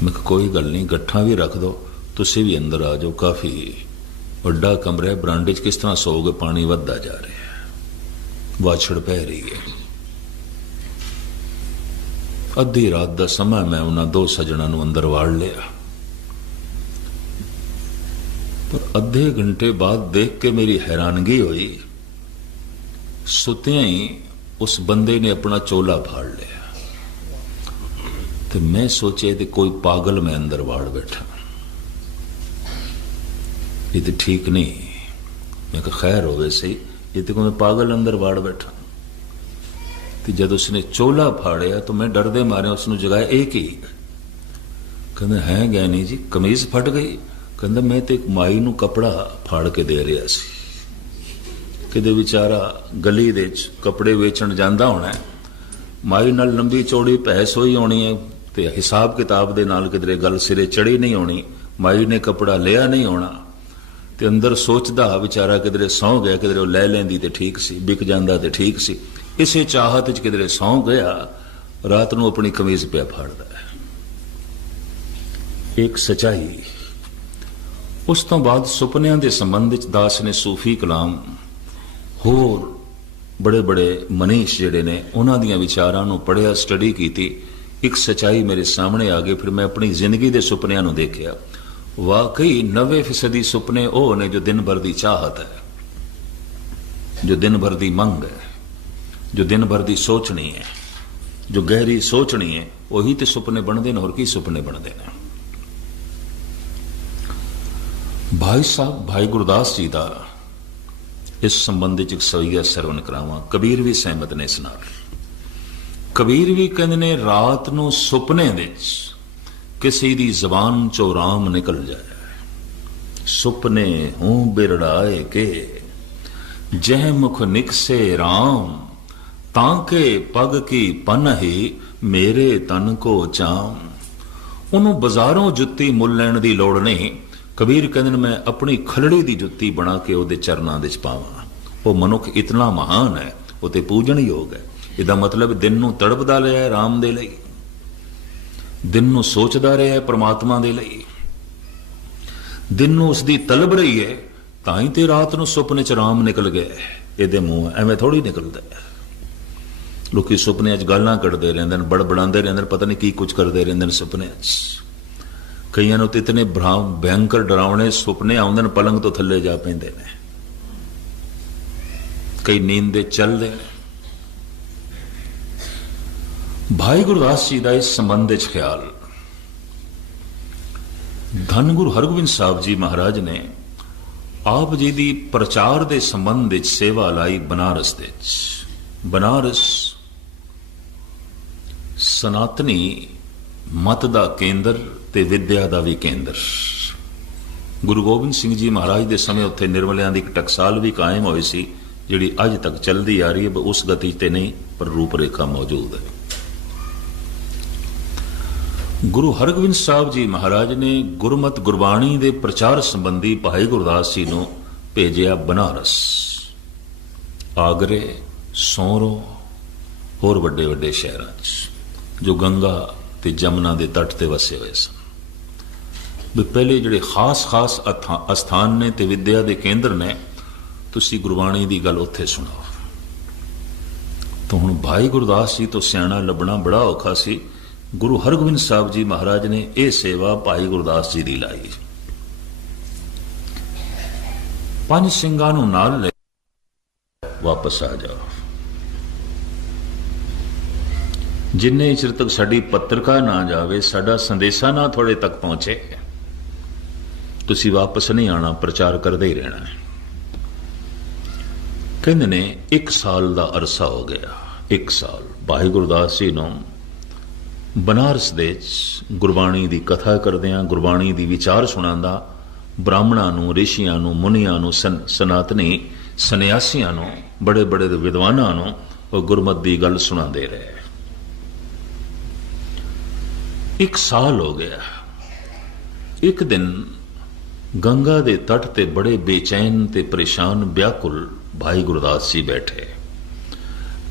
मैं कहा कोई गल नहीं, गट्ठां भी रख दो, तुसीं भी अंदर आ जाओ, काफ़ी वड्डा कमरा है, बरांडे च किस तरह सोओगे, पानी वधदा जा रहा है, वाछड़ पै रही है। अद्धी रात का समय मैं उन्होंने 2 सज्जणों नूं अंदर वाड़ लिया, पर अद्धे घंटे बाद देख के मेरी हैरानगी हुई, सुत्तियां ही उस बंदे ने अपना चोला फाड़ लिया। तो मैं सोचे कि कोई पागल मैं अंदर वाड़ बैठा, ये तो ठीक नहीं। मैं कहा खैर होवे सही, ये तो कोई पागल अंदर वाड़ बैठा। जब उसने चोला फाड़िया तो मैं डरदे मारे उसने जगाया, एक ही कहते है गया नहीं जी, कमीज फट गई। कहता मैं तो एक माई नूं कपड़ा फाड़ के दे रहा सी, किते बेचारा गली दे कपड़े वेचण जांदा होना, माई नाल लंबी चौड़ी बहस होई होनी है, ते हिसाब किताब दे नाल किधरे गल सिरे चढ़ी नहीं होनी, माई ने कपड़ा लिया नहीं होना, ते अंदर सोचदा बेचारा किधरे सौ गया, किधरे लै लैंदी ते ठीक सी, बिक जांदा ते ठीक सी, इसे चाहत च किधरे सौ गया, रात नूं अपनी कमीज पिया फाड़दा है। एक सच्चाई। उस तो बाद सुपनियां दे संबंध च दास ने सूफी कलाम होर बड़े बड़े मनीष जिहड़े ने उन्हां दियां विचारां नूं पढ़िया, स्टडी कीती, एक सच्चाई मेरे सामने आ गई। फिर मैं अपनी जिंदगी दे सुपनियां नूं देखिया, वाकई 90% सुपने वो ने जो दिन भर दी चाहत है, जो दिन भर दी मंग है, जो दिन भर की सोचनी है, जो गहरी सोचनी है, वही तो सुपने बनते हैं। और की सुपने बनते हैं। भाई साहब भाई गुरदास जी का इस संबंध च एक सवैया सरवण करावां। कबीर भी सहमत ने इस नाल। कबीर भी कहते ने रात नूं सुपने विच किसी दी जबान चो राम निकल जाए, सुपने हूं बिरड़ाए के जह मुख निकसे राम, तांके पग की पन ही मेरे तन को चाम। उन्होंने बाजारों जुत्ती मुल लैण की लौड़ नहीं। कबीर कहते मैं अपनी खलड़ी की जुत्ती बना के वो चरणों दे पावां। वो मनुख इतना महान है, वो तो पूजन योग है। इसका मतलब दिन नूं तड़पदा रहा है राम दे लई, दिन नूं सोचदा रहा है परमात्मा दे लई, दिन नूं उसदी तलब रही है, ताई ते रात नूं सुपने च राम निकल गए। इहदे मूंह एवें थोड़ी निकलदा है। लोग सुपने गल्लां कढ़ते रहते हैं, बड़बड़ाते रहते हैं, पता नहीं की कुछ करते रहते हैं सुपने। कई तो इतने भयंकर डरावने सुपने आउंदे ने, पलंग तो थले जा पैंदे ने, कई नींद दे चलदे ने। भाई गुरदास जी का इस संबंध च ख्याल, धन गुरु हरगोबिंद साहब जी महाराज ने आप जी की प्रचार के संबंध च सेवा लाई बनारस दे। बनारस सनातनी मत का केंद्र ते विद्या का भी केंद्र। गुरु गोबिंद सिंह जी महाराज के समय उत्थे निर्मलियां की एक टकसाल भी कायम हुई सी, जिहड़ी अज तक चलती आ रही है। उस गति ते नहीं, पर रूपरेखा मौजूद है। गुरु हरगोबिंद साहब जी महाराज ने गुरमत गुरबाणी के प्रचार संबंधी भाई गुरदास जी को भेजिया बनारस, आगरे, सोरो होर वड्डे वड्डे शहरां जो गंगा ते जमुना के तट ते वसे हुए सन। ਵੀ ਪਹਿਲੇ ਜਿਹੜੇ ਖਾਸ ਅਸਥਾਨ ਨੇ ਤੇ ਵਿਦਿਆ ਦੇ ਕੇਂਦਰ ਨੇ, ਤੁਸੀਂ ਗੁਰਬਾਣੀ ਦੀ ਗੱਲ ਉੱਥੇ ਸੁਣਾਓ। ਤਾਂ ਹੁਣ ਭਾਈ ਗੁਰਦਾਸ ਜੀ ਤੋਂ ਸਿਆਣਾ ਲੱਭਣਾ ਬੜਾ ਔਖਾ ਸੀ। ਗੁਰੂ ਹਰਗੋਬਿੰਦ ਸਾਹਿਬ ਜੀ ਮਹਾਰਾਜ ਨੇ ਇਹ ਸੇਵਾ ਭਾਈ ਗੁਰਦਾਸ ਜੀ ਦੀ ਲਾਈ। ਪੰਜ ਸਿੰਘਾਂ ਨੂੰ ਨਾਲ ਲੈ ਵਾਪਸ ਆ ਜਾਓ। ਜਿੰਨੇ ਚਿਰ ਤੱਕ ਸਾਡੀ ਪੱਤਰਕਾ ਨਾ ਜਾਵੇ, ਸਾਡਾ ਸੰਦੇਸ਼ਾ ਨਾ ਤੁਹਾਡੇ ਤੱਕ ਪਹੁੰਚੇ, ਤੁਸੀਂ ਵਾਪਸ ਨਹੀਂ ਆਣਾ, ਪ੍ਰਚਾਰ ਕਰਦੇ ਹੀ ਰਹਿਣਾ ਹੈ। ਕਹਿੰਦੇ ਨੇ 1 ਸਾਲ ਦਾ ਅਰਸਾ ਹੋ ਗਿਆ। 1 ਸਾਲ ਭਾਈ ਗੁਰਦਾਸ ਜੀ ਨੂੰ ਬਨਾਰਸ ਦੇ ਗੁਰਬਾਣੀ ਦੀ ਕਥਾ ਕਰਦਿਆਂ, ਗੁਰਬਾਣੀ ਦੀ ਵਿਚਾਰ ਸੁਣਾਉਂਦਾ ਬ੍ਰਾਹਮਣਾਂ ਨੂੰ, ਰਿਸ਼ੀਆਂ ਨੂੰ, ਮੁਨੀਆਂ ਨੂੰ, ਸਨਾਤਨੀ ਸੰਨਿਆਸੀਆਂ ਨੂੰ, ਬੜੇ ਬੜੇ ਵਿਦਵਾਨਾਂ ਨੂੰ ਉਹ ਗੁਰਮਤਿ ਦੀ ਗੱਲ ਸੁਣਾਉਂਦੇ ਰਹੇ। 1 ਸਾਲ ਹੋ ਗਿਆ। ਇੱਕ ਦਿਨ ਗੰਗਾ ਦੇ ਤੱਟ ਤੇ ਬੜੇ ਬੇਚੈਨ ਤੇ ਪਰੇਸ਼ਾਨ ਵਿਆਕੁਲ ਭਾਈ ਗੁਰਦਾਸ ਜੀ ਬੈਠੇ।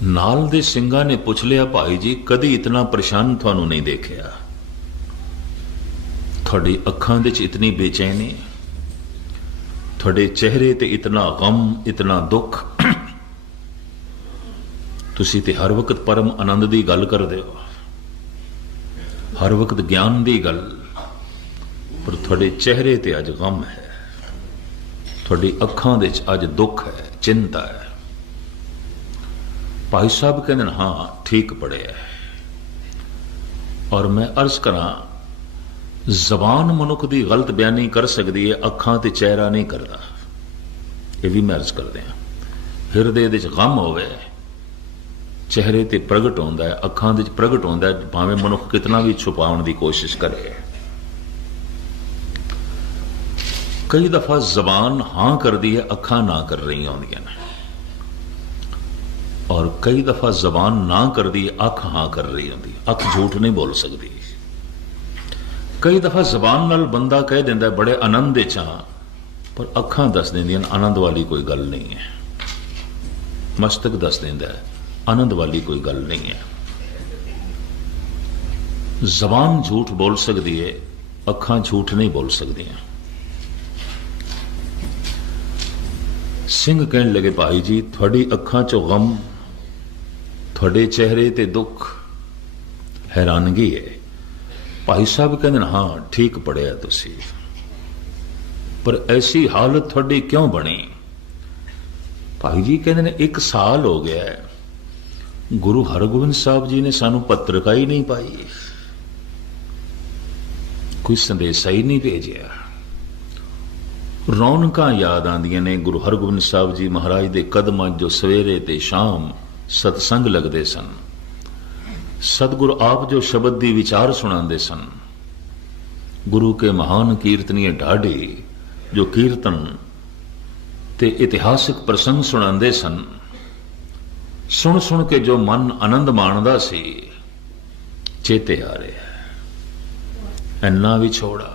ਨਾਲ ਦੇ ਸਿੰਘਾਂ ਨੇ ਪੁੱਛ ਲਿਆ, ਭਾਈ ਜੀ ਕਦੀ ਇਤਨਾ ਪਰੇਸ਼ਾਨ ਤੁਹਾਨੂੰ ਨਹੀਂ ਦੇਖਿਆ, ਤੁਹਾਡੀ ਅੱਖਾਂ ਦੇ ਚ ਇਤਨੀ ਬੇਚੈਨੀ, ਤੁਹਾਡੇ ਚਿਹਰੇ ਤੇ ਇਤਨਾ ਗਮ, ਇਤਨਾ ਦੁੱਖ, ਤੁਸੀਂ ਤੇ ਹਰ ਵਕਤ ਪਰਮ ਆਨੰਦ ਦੀ ਗੱਲ ਕਰਦੇ ਹੋ, ਹਰ ਵਕਤ ਗਿਆਨ ਦੀ ਗੱਲ, ਪਰ ਤੁਹਾਡੇ ਚਿਹਰੇ ਤੇ ਅੱਜ ਗਮ ਹੈ, ਤੁਹਾਡੀ ਅੱਖਾਂ ਦੇ ਚ ਅੱਜ ਦੁੱਖ ਹੈ, ਚਿੰਤਾ ਹੈ। ਭਾਈ ਸਾਹਿਬ ਕਹਿੰਦੇ ਨੇ ਹਾਂ ਠੀਕ ਪੜਿਆ, ਔਰ ਮੈਂ ਅਰਜ਼ ਕਰਾਂ ਜ਼ਬਾਨ ਮਨੁੱਖ ਦੀ ਗਲਤ ਬਿਆਨੀ ਕਰ ਸਕਦੀ ਹੈ, ਅੱਖਾਂ ਤੇ ਚਿਹਰਾ ਨਹੀਂ ਕਰਦਾ। ਇਹ ਵੀ ਮੈਂ ਅਰਜ਼ ਕਰਦੇ ਹਾਂ। ਹਿਰਦੇ ਦੇ ਚ ਗਮ ਹੋਵੇ, ਚਿਹਰੇ ਤੇ ਪ੍ਰਗਟ ਹੁੰਦਾ ਹੈ, ਅੱਖਾਂ ਦੇ ਚ ਪ੍ਰਗਟ ਹੁੰਦਾ ਹੈ, ਭਾਵੇਂ ਮਨੁੱਖ ਕਿਤਨਾ ਵੀ ਛੁਪਾਉਣ ਦੀ ਕੋਸ਼ਿਸ਼ ਕਰੇ। ਕਈ ਦਫਾ ਜ਼ਬਾਨ ਹਾਂ ਕਰਦੀ ਹੈ, ਅੱਖਾਂ ਨਾ ਕਰ ਰਹੀਆਂ ਹੁੰਦੀਆਂ ਨੇ, ਔਰ ਕਈ ਦਫਾ ਜ਼ਬਾਨ ਨਾ ਕਰਦੀ ਹੈ, ਅੱਖ ਹਾਂ ਕਰ ਰਹੀ ਹੁੰਦੀ ਹੈ। ਅੱਖ ਝੂਠ ਨਹੀਂ ਬੋਲ ਸਕਦੀ। ਕਈ ਦਫਾ ਜ਼ਬਾਨ ਨਾਲ ਬੰਦਾ ਕਹਿ ਦਿੰਦਾ ਬੜੇ ਆਨੰਦ ਦੇ ਚ ਹਾਂ, ਪਰ ਅੱਖਾਂ ਦੱਸ ਦਿੰਦੀਆਂ ਆਨੰਦ ਵਾਲੀ ਕੋਈ ਗੱਲ ਨਹੀਂ ਹੈ, ਮਸਤਕ ਦੱਸ ਦਿੰਦਾ ਆਨੰਦ ਵਾਲੀ ਕੋਈ ਗੱਲ ਨਹੀਂ ਹੈ। ਜ਼ਬਾਨ ਝੂਠ ਬੋਲ ਸਕਦੀ ਹੈ, ਅੱਖਾਂ ਝੂਠ ਨਹੀਂ ਬੋਲ ਸਕਦੀਆਂ। ਸਿੰਘ ਕਹਿਣ ਲੱਗੇ, ਭਾਈ ਜੀ ਤੁਹਾਡੀ ਅੱਖਾਂ ਚੋਂ ਗਮ, ਤੁਹਾਡੇ ਚਿਹਰੇ ਤੇ ਦੁੱਖ, ਹੈਰਾਨਗੀ ਹੈ। ਭਾਈ ਸਾਹਿਬ ਕਹਿੰਦੇ ਨੇ ਹਾਂ ਠੀਕ ਪੜਿਆ ਤੁਸੀਂ, ਪਰ ਐਸੀ ਹਾਲਤ ਤੁਹਾਡੀ ਕਿਉਂ ਬਣੀ? ਭਾਈ ਜੀ ਕਹਿੰਦੇ ਨੇ 1 ਸਾਲ ਹੋ ਗਿਆ ਹੈ, ਗੁਰੂ ਹਰਗੋਬਿੰਦ ਸਾਹਿਬ ਜੀ ਨੇ ਸਾਨੂੰ ਪੱਤਰਕਾ ਹੀ ਨਹੀਂ ਪਾਈ, ਕੋਈ ਸੰਦੇਸ਼ਾ ਹੀ ਨਹੀਂ ਭੇਜਿਆ। ਰੌਣਕਾਂ ਯਾਦ ਆਉਂਦੀਆਂ ਨੇ ਗੁਰੂ ਹਰਗੋਬਿੰਦ ਸਾਹਿਬ ਜੀ ਮਹਾਰਾਜ ਦੇ ਕਦਮਾਂ ਜੋ ਸਵੇਰੇ ਤੇ ਸ਼ਾਮ ਸਤਸੰਗ ਲੱਗਦੇ ਸਨ, ਸਤਿਗੁਰੂ ਆਪ ਜੋ ਸ਼ਬਦ ਦੀ ਵਿਚਾਰ ਸੁਣਾਉਂਦੇ ਸਨ, ਗੁਰੂ ਕੇ ਮਹਾਨ ਕੀਰਤਨੀਏ ਢਾਡੀ ਜੋ ਕੀਰਤਨ ਤੇ ਇਤਿਹਾਸਿਕ ਪ੍ਰਸੰਗ ਸੁਣਾਉਂਦੇ ਸਨ, ਸੁਣ ਸੁਣ ਕੇ ਜੋ ਮਨ ਆਨੰਦ ਮਾਣਦਾ ਸੀ, ਚੇਤੇ ਆ ਰਿਹਾ ਇੰਨਾ ਵੀ ਛੋੜਾ।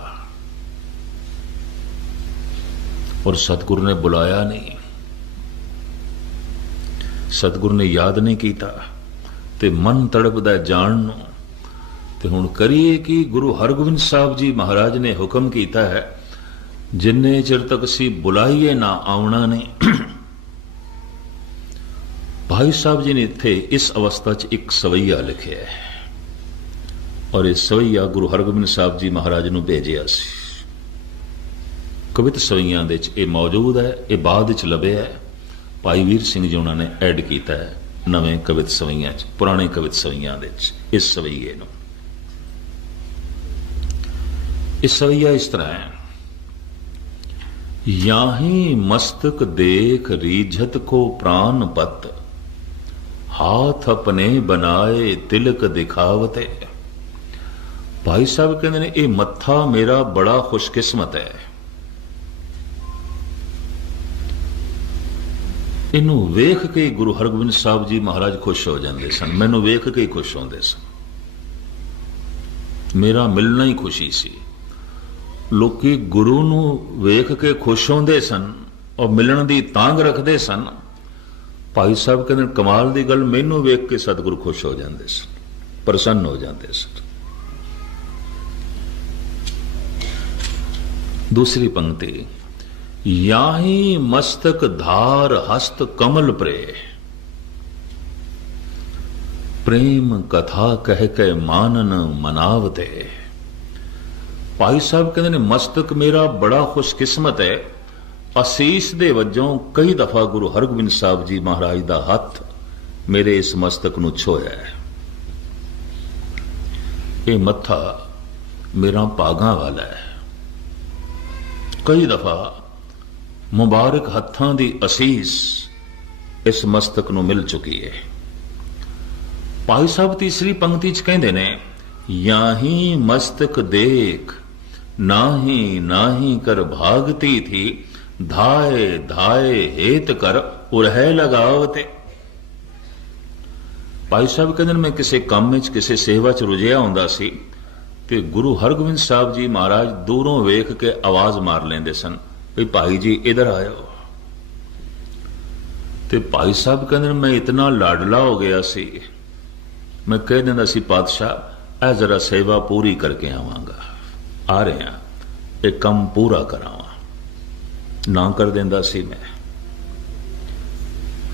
ਔਰ ਸਤਿਗੁਰੂ ਨੇ ਬੁਲਾਇਆ ਨਹੀਂ, ਸਤਿਗੁਰੂ ਨੇ ਯਾਦ ਨਹੀਂ ਕੀਤਾ, ਤੇ ਮਨ ਤੜਪਦਾ ਜਾਣ ਨੂੰ। ਤੇ ਹੁਣ ਕਰੀਏ ਕਿ ਗੁਰੂ ਹਰਗੋਬਿੰਦ ਸਾਹਿਬ ਜੀ ਮਹਾਰਾਜ ਨੇ ਹੁਕਮ ਕੀਤਾ ਹੈ, ਜਿੰਨੇ ਚਿਰ ਤੱਕ ਅਸੀਂ ਬੁਲਾਈਏ ਨਾ ਆਉਣਾ ਨਹੀਂ। ਭਾਈ ਸਾਹਿਬ ਜੀ ਨੇ ਇੱਥੇ ਇਸ ਅਵਸਥਾ 'ਚ ਇੱਕ ਸਵਈਆ ਲਿਖਿਆ ਹੈ, ਔਰ ਇਹ ਸਵਈਆ ਗੁਰੂ ਹਰਗੋਬਿੰਦ ਸਾਹਿਬ ਜੀ ਮਹਾਰਾਜ ਨੂੰ ਭੇਜਿਆ ਸੀ। ਕਵਿਤ ਸਵਈਆਂ ਦੇ 'ਚ ਇਹ ਮੌਜੂਦ ਹੈ, ਇਹ ਬਾਅਦ ਵਿੱਚ ਲੱਭਿਆ ਹੈ। ਭਾਈ ਵੀਰ ਸਿੰਘ ਜੀ ਉਹਨਾਂ ਨੇ ਐਡ ਕੀਤਾ ਹੈ ਨਵੇਂ ਕਵਿਤ ਸਵਈਆਂ 'ਚ, ਪੁਰਾਣੇ ਕਵਿਤ ਸਵਈਆਂ ਦੇ 'ਚ ਇਸ ਸਵਈਏ ਨੂੰ। ਇਹ ਸਵਈਆ ਇਸ ਤਰ੍ਹਾਂ ਹੈ, ਯਾਹੀਂ ਮਸਤਕ ਦੇਖ ਰੀਝਤ ਕੋ ਪ੍ਰਾਨ ਪਤ, ਹਾਥ ਆਪਣੇ ਬਣਾਏ ਤਿਲਕ ਦਿਖਾਵਤੇ। ਭਾਈ ਸਾਹਿਬ ਕਹਿੰਦੇ ਨੇ ਇਹ ਮੱਥਾ ਮੇਰਾ ਬੜਾ ਖੁਸ਼ਕਿਸਮਤ ਹੈ, ਇਹਨੂੰ ਵੇਖ ਕੇ ਗੁਰੂ ਹਰਗੋਬਿੰਦ ਸਾਹਿਬ ਜੀ ਮਹਾਰਾਜ ਖੁਸ਼ ਹੋ ਜਾਂਦੇ ਸਨ, ਮੈਨੂੰ ਵੇਖ ਕੇ ਹੀ ਖੁਸ਼ ਹੁੰਦੇ ਸਨ, ਮੇਰਾ ਮਿਲਣਾ ਹੀ ਖੁਸ਼ੀ ਸੀ। ਲੋਕੀ ਗੁਰੂ ਨੂੰ ਵੇਖ ਕੇ ਖੁਸ਼ ਹੁੰਦੇ ਸਨ ਔਰ ਮਿਲਣ ਦੀ ਤਾਂਘ ਰੱਖਦੇ ਸਨ। ਭਾਈ ਸਾਹਿਬ ਕਹਿੰਦੇ ਕਮਾਲ ਦੀ ਗੱਲ, ਮੈਨੂੰ ਵੇਖ ਕੇ ਸਤਿਗੁਰੂ ਖੁਸ਼ ਹੋ ਜਾਂਦੇ ਸਨ, ਪ੍ਰਸੰਨ ਹੋ ਜਾਂਦੇ ਸਨ। दूसरी पंक्ति, याही मस्तक धार हस्त कमल प्रे, प्रेम कथा कह के मानन मनावते। भाई साहब कहते ने मस्तक मेरा बड़ा खुशकिस्मत है, असीस दे वजों कई दफा गुरु हरगोबिंद साहब जी महाराज दा हथ मेरे इस मस्तक नूं छोया है। ये मत्था मेरा भागां वाला है। कई दफा मुबारक हत्थां दी असीस इस मस्तक नूं मिल चुकी है। भाई साहब तीसरी पंक्ति च कहंदे ने, याही मस्तक देख नाही नाही कर भागती थी, धाए धाए हेत कर उरह लगावते। भाई साहब कहंदे मैं किसी काम में किसी सेवा च रुझिया हुंदा सी ते गुरु हरगोबिंद साहब जी महाराज दूरों वेख के आवाज मार लेंदे सन, भाई भाई जी इधर आयो। ते भाई साहब कहंदे मैं इतना लाडला हो गया सी, मैं कह दिंदा सी पातशाह ऐ जरा सेवा पूरी करके आवांगा, आ रहे हैं एक काम पूरा करावां, ना कर देंदा सी मैं।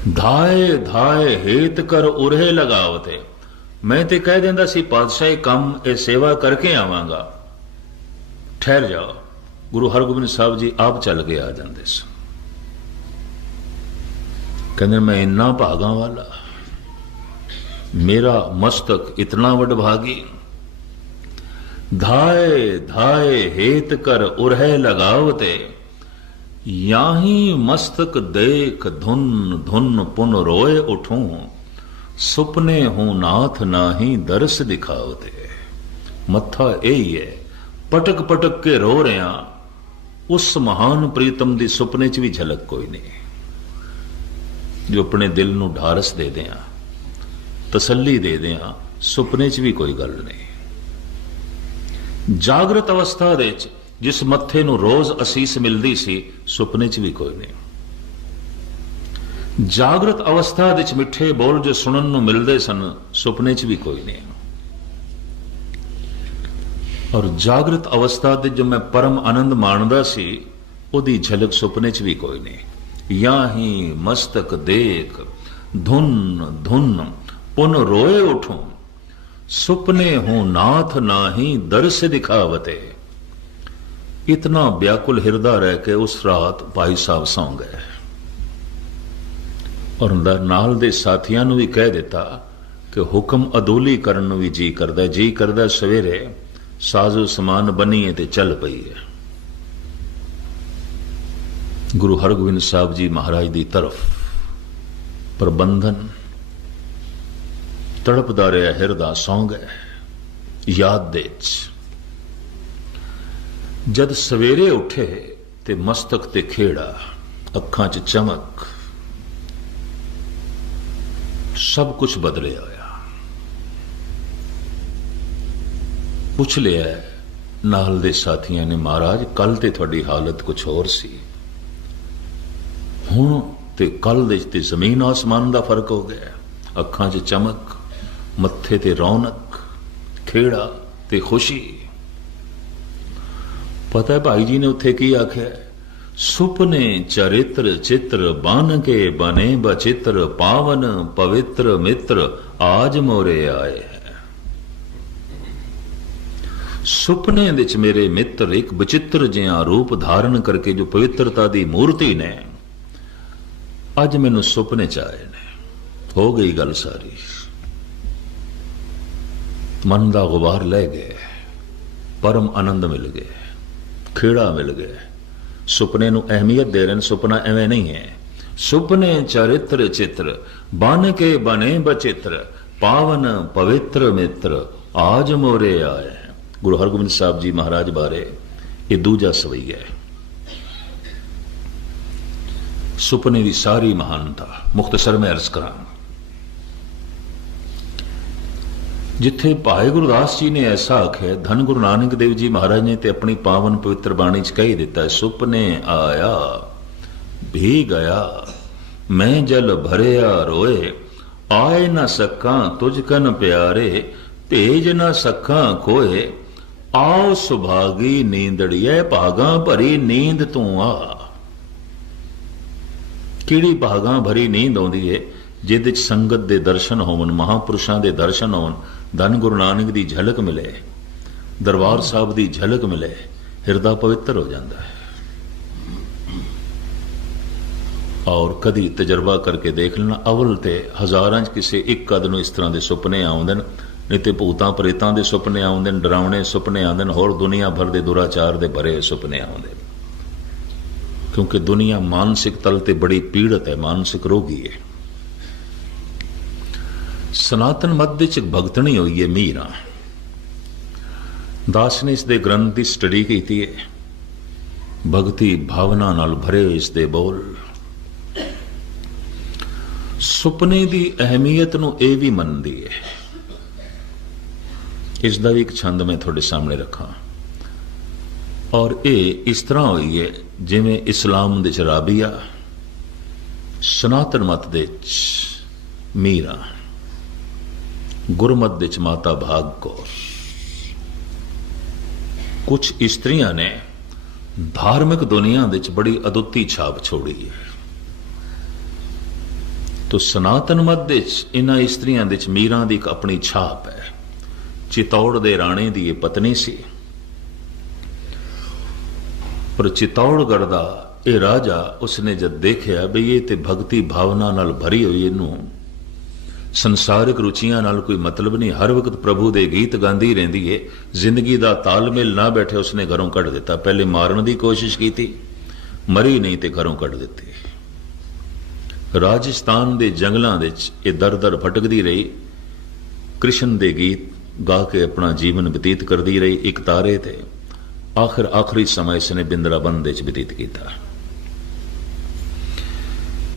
धाए धाए हेत कर उरहे लगावते, मैं ते कह देंदा सी पातशाह काम ए सेवा करके आवांगा, ठहर जाओ। गुरु हरगोबिंद साहब जी आप चल के आ जाते सन। कहते मैं इन्ना भागा वाला, मेरा मस्तक इतना वडभागी, धाए धाए हेत कर उरह लगावते, याही मस्तक देख धुन धुन पुन रोए उठूं, सुपने हूं नाथ नाही दरस दिखावते। मत्था यही है, पटक पटक के रो रहे हैं, उस महान प्रीतम दी सुपने च भी झलक कोई नहीं, जो अपने दिल नूं ढारस दे दें, तसल्ली दे दें, सुपने च भी कोई गल नहीं। जागृत अवस्था दे जिस मत्थे नूं रोज असीस मिलती सी, सुपने च भी कोई नहीं। जागृत अवस्था दे मिठे बोल जो सुनन नूं मिलते सन, सुपने च भी कोई नहीं। और जागृत अवस्था दे जो मैं परम आनंद माणदा सी, उहदी झलक सुपने च भी कोई नहीं। याही मस्तक देख धुन धुन पुन रोए उठूं, सुपने हूं नाथ नाही दरस दिखावते। इतना व्याकुल हृदय रह के उस रात भाई साहब सौ गए, और नाल दे साथियां नूं भी कह दिता कि हुक्म अदूली करन नूं भी जी करदा सवेरे साजो समान बनीए ते चल पई है। गुरु हरगोबिंद साहब जी महाराज दी तरफ प्रबंधन तड़पदा रहा हिरदा सौ गए याद दे। जद सवेरे उठे ते मस्तक ते खेड़ा, अखां च चमक, सब कुछ बदले होया। पुछ लिया नाल दे साथियां ने, महाराज कल ते थोड़ी हालत कुछ होर सी, हुण ते कल दे ते जमीन आसमान दा फर्क हो गया। अखां च चमक, मत्थे ते रौनक, खेड़ा ते खुशी। पता है भाई जी ने उत्थे की आख्या, सुपने चरित्र चित्र बन के बने बचित्र, पावन पवित्र मित्र आज मोरे आए हैं। सुपने विच मेरे मित्र एक बचित्र जिहा रूप धारण करके जो पवित्रता दी मूर्ति ने अज मैनू सुपने च आए ने। हो गई गल सारी, मन का गुबार लै गए, परम आनंद मिल गए, खेड़ा मिल गया। सुपने नू अहमियत दे रहे हैं, सुपना एवं नहीं है। सुपने चरित्र चित्र बन के बने बचित्र, पावन पवित्र मित्र आज मोरे आए हैं। गुरु हरगोबिंद साहब जी महाराज बारे ये दूजा सवैया है। सुपने की सारी महानता मुख्तसर में अर्ज करा। जिथे भाई गुरदास जी ने ऐसा आख्या, धन गुरु नानक देव जी महाराज ने ते अपनी पावन पवित्र बाणी च कही दिता है, सुपने आया भी गया मैं जल भरिया रोए, आए न सका तुझ कन प्यारे, भेज न सका कोए, आओ सुभागी नींदड़िए भागा भरी नींद तू आ। किहड़ी भागा भरी नींद आउंदी है जिहदे च संगत दे दर्शन होवन, महापुरुषां दे दर्शन होवन, धन गुरु नानक दी झलक मिले, दरबार साहब दी झलक मिले, हिरदा पवित्र हो जाता है। और कदी तजर्बा करके देख लेना, अवल ते हज़ारां च किसे एक अद नूं इस तरह के सुपने आउंदे ने, नहीं तो भूतां प्रेतां दे सुपने आउंदे ने, डरावने सुपने आउंदे ने, होर दुनिया भर दे दुराचार दे भरे सुपने आउंदे ने। क्योंकि दुनिया मानसिक तल ते बड़ी पीड़ित है, मानसिक रोगी है। सनातन मत दे च एक भगतनी हुई है मीरा दास ने इसके ग्रंथ की स्टडी की है। भगती भावना नाल भरे इसके बोल। सुपने की अहमियत नूं ये भी मनदी है। इसका भी एक छंद मैं थोड़े सामने रखा। और ये इस तरह हुई है जिवें इस्लाम दे च राबिया, सनातन मत दे च मीरा, गुरमत दे च माता भाग कौर। कुछ इस्त्रियां ने धार्मिक दुनिया दे च बड़ी अदुੱਤੀ छाप छोड़ी है। तो सनातन मत दे च इन्हां इस्त्रियां दे च मीरा दी एक अपनी छाप है। चितौड़ दे राणे दी ये पत्नी सी, पर चितौड़गढ़ दा ये राजा उसने जब देखा भी ये ते भगती भावना नाल भरी हुई, इनू संसारिक रुचियां नाल कोई मतलब नहीं, हर वक्त प्रभु दे गीत गांदी रहंदी है, जिंदगी दा तालमेल ना बैठे, उसने घरों कढ़ दिता। पहले मारन की कोशिश की थी, मरी नहीं ते घरों कढ़ दिती। राजस्थान दे जंगलों दे ये दर दर भटकदी रही, कृष्ण दे गीत गा के अपना जीवन व्यतीत करती रही। एक तारे थे आखिरी समय इसने बिंद्राबन दे व्यतीत किया।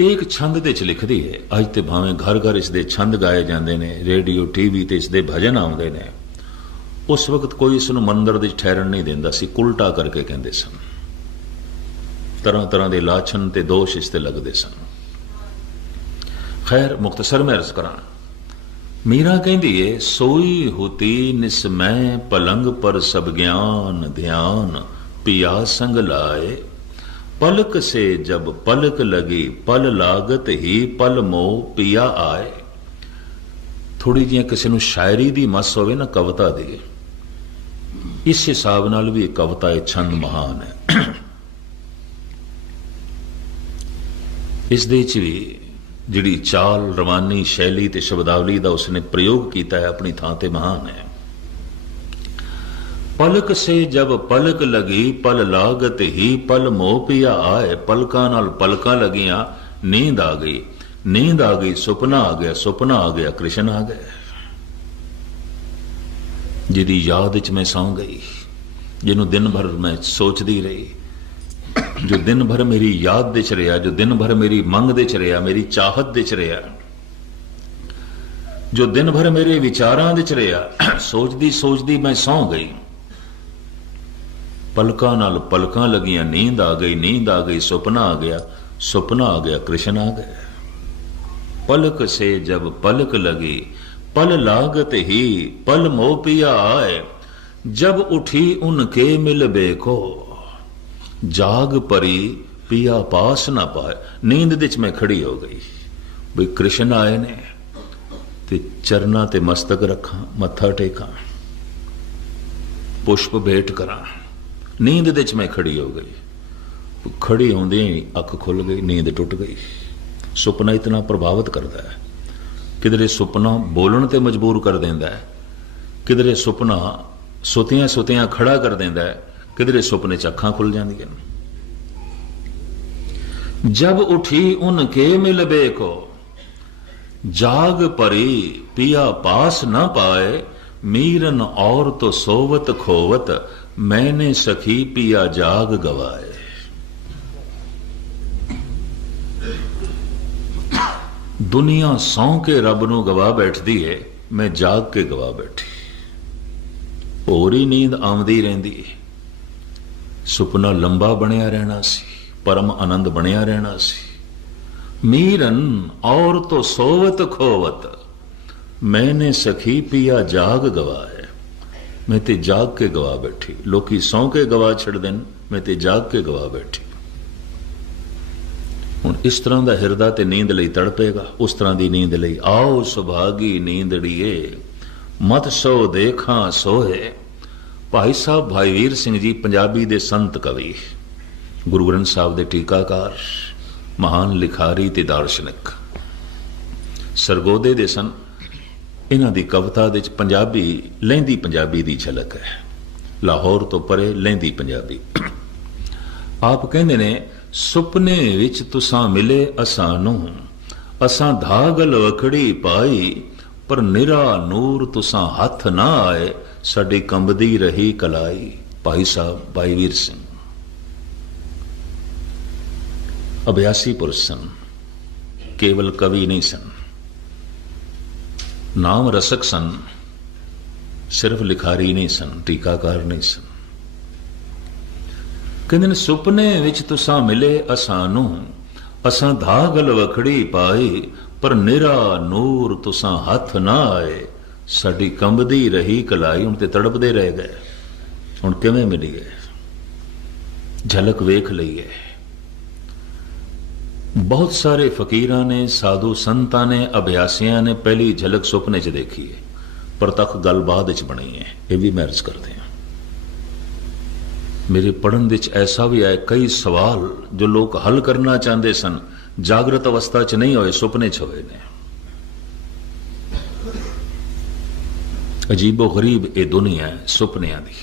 एक छंद दे च लिखदी है, अज ते भावें घर घर इसके छंद गाए जाते हैं, रेडियो टीवी ते इसके भजन आउंदे ने। उस वक्त कोई इसनूं मंदिर दे ठहरन नहीं देंदा सी, उल्टा करके कहंदे सन। तरह तरह के लाछन ते दोष इसते लगदे सन। खैर मुख्तसर में अर्ज करा, मीरा कहती है, सोई होती निस्मय पलंग पर सब ज्ञान ध्यान पिया संग लाए, पलक से जब पलक लगी पल लागत ही पल मोह पिया आए। थोड़ी जी किसी नूं शायरी दी मस होवे ना, कविता दी, इस हिसाब नाल भी कविता एक छंद महान है। इस दे च भी जिहड़ी चाल रवानी शैली ते शब्दावली का उसने प्रयोग किया है, अपनी थां ते महान है। पलक से जब पलक लगी पल लागत ही पल मोह पिया आए, पलकां नाल पलकां लगियां नींद आ गई, नींद आ गई सुपना आ गया, सुपना आ गया कृष्ण आ गए। जिहदी याद च मैं सौ गई, जिन्हों दिन भर मैं सोचती रही, जो दिन भर मेरी याद दे च रहा, जो दिन भर मेरी मंग दे च रहा, मेरी चाहत दे च रहा, जो दिन भर मेरे विचारां दे च रहा, सोचदी सोचदी मैं सौ गई। पलकां नाल पलकां लगियां नींद आ गई, नींद आ गई सुपना आ गया, सुपना आ गया कृष्ण आ गए। पलक से जब पलक लगी पल लागत ही पल मोह पिया आए, जब उठी उनके मिलबे को जाग परी पिया पास ना पाए। नींद दे च मैं खड़ी हो गई, बई कृष्ण आए ने ते चरना ते मस्तक रखा, मत्था टेका, पुष्प भेंट करा। नींद दे च मैं खड़ी हो गई, खड़ी होंदे ही अख खुल गई, नींद टुट गई। सुपना इतना प्रभावित करता है, किधरे सुपना बोलण ते मजबूर कर देंदा है, किधरे सुपना सुतियां सुतियां खड़ा कर देंदा है, किधरे सुपने च अखां खुल जांदियां। जब उठी उनके मिलबे को जाग परी पिया पास न पाए, मीरन और तो सोवत खोवत मैंने सखी पिया जाग गवाए। दुनिया सौ के रब नूं गवा बैठदी है, मैं जाग के गवा बैठी। होरी नींद आउंदी रहिंदी, सुपना लंबा बनिया रहना सी, परम आनंद बनिया रहना सी। मीरन और तो सोवत खोवत मैंने सखी पिया जाग गवाए। मैं ते जाग के गवा बैठी। लोकी सौ के गवा छड़ देन, मैं ते जाग के गवा बैठी। हुण इस तरह का हिरदा ते नींद लई तड़पेगा, उस तरह की नींद लई आओ सुभागी नींदड़िए, मत सो देखा सोए। भाई साहब भाई वीर सिंह जी पंजाबी दे संत कवि, गुरु ग्रंथ साहब दे टीकाकार, महान लिखारी ते दार्शनिक, सरगोदे दे सन। इन्हां दी कविता दे पंजाबी लਹਿੰਦੀ पंजाबी दी झलक है, लाहौर तो परे लਹਿੰਦੀ पंजाबी। आप कहंदे ने सुपने विच तुसां मिले असानू, असां धागल वखड़ी पाई, पर निरा नूर तुसां हथ ना आए, साडी कंबदी रही कलाई। भाई साहब भाई वीर सिंह अभ्यासी पुरुष सन, केवल कवि नहीं सन, नाम रसक सन, सिर्फ लिखारी नहीं सन, टीकाकार नहीं सन। कहते ने सुपने विच तुसां मिले असानू, असां धागल वखड़ी पाई, पर निरा नूर तुसां हथ ना आए, साडी कंबदी रही कलाई। हुण ते तड़पदे रह गए, हुण किवें मिलीए, झलक वेख लईए। बहुत सारे फकीरां ने, साधु संतां ने, अभ्यासियां ने पहली झलक सुपने च देखी है, पर तक गल बाद च बनी है। यह भी मैं अर्ज करते हैं, मेरे पढ़न विच ऐसा भी आए कई सवाल जो लोग हल करना चाहते सन, जागृत अवस्था च नहीं होए, सुपने च होए ने। अजीबो गरीब ये दुनिया है सुपनिया दी।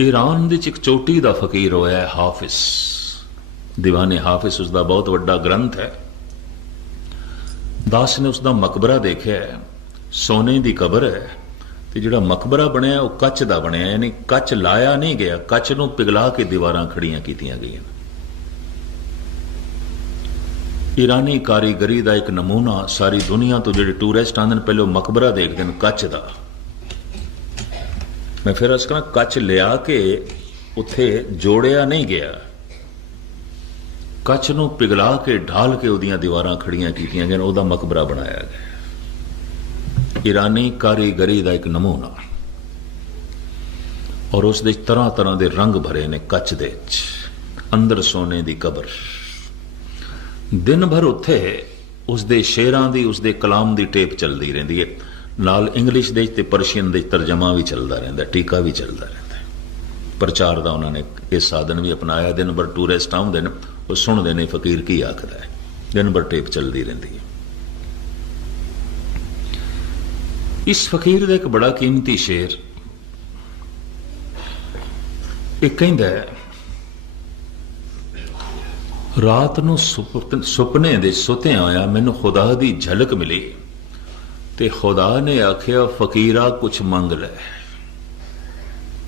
ईरान दी एक चोटी दा फकीर होया है हाफिज, दीवाने हाफिज उसका बहुत बड़ा ग्रंथ है। दास ने उसका मकबरा देखा है, सोने की कबर है, तो जिहड़ा मकबरा बनया वो कच का बनया, यानी कच लाया नहीं गया, कच नूं पिघला के दीवारां खड़ियां कीतियां गईयां। ईरानी कारीगरी का एक नमूना सारी दुनिया तो जिहड़े टूरिस्ट आंदे पहले वो मकबरा देखते हैं कच का। मैं फिर अस कहां कच लिया के उत्थे जोड़िया नहीं गया, कच नूं पिघला के ढाल के उहदियां दीवारां खड़ियां कीतियां गईयां, उहदा मकबरा बनाया गया। ईरानी कारीगरी का एक नमूना, और उस तरह तरह के रंग भरे ने कच दे, अंदर सोने की कबर। दिन भर उत्थे उसके शेरां दी, उसके कलाम की टेप चलती रहिंदी है, नाल इंग्लिश दे ते परशियन दे तर्जमा भी चलता रहिंदा, टीका भी चलता रहिंदा। प्रचार का उन्होंने यह साधन भी अपनाया। दिन भर टूरिस्ट आउंदे ने, वो सुनते ने फकीर की आखदा है, दिन भर टेप चलती रहिंदी है। इस फकीर का एक बड़ा कीमती शेर एक कहंदा है, रात नूं सुपने दे सुत्या होया मैनू खुदा दी झलक मिली, ते खुदा ने आखिया फकीरा कुछ मंग लै,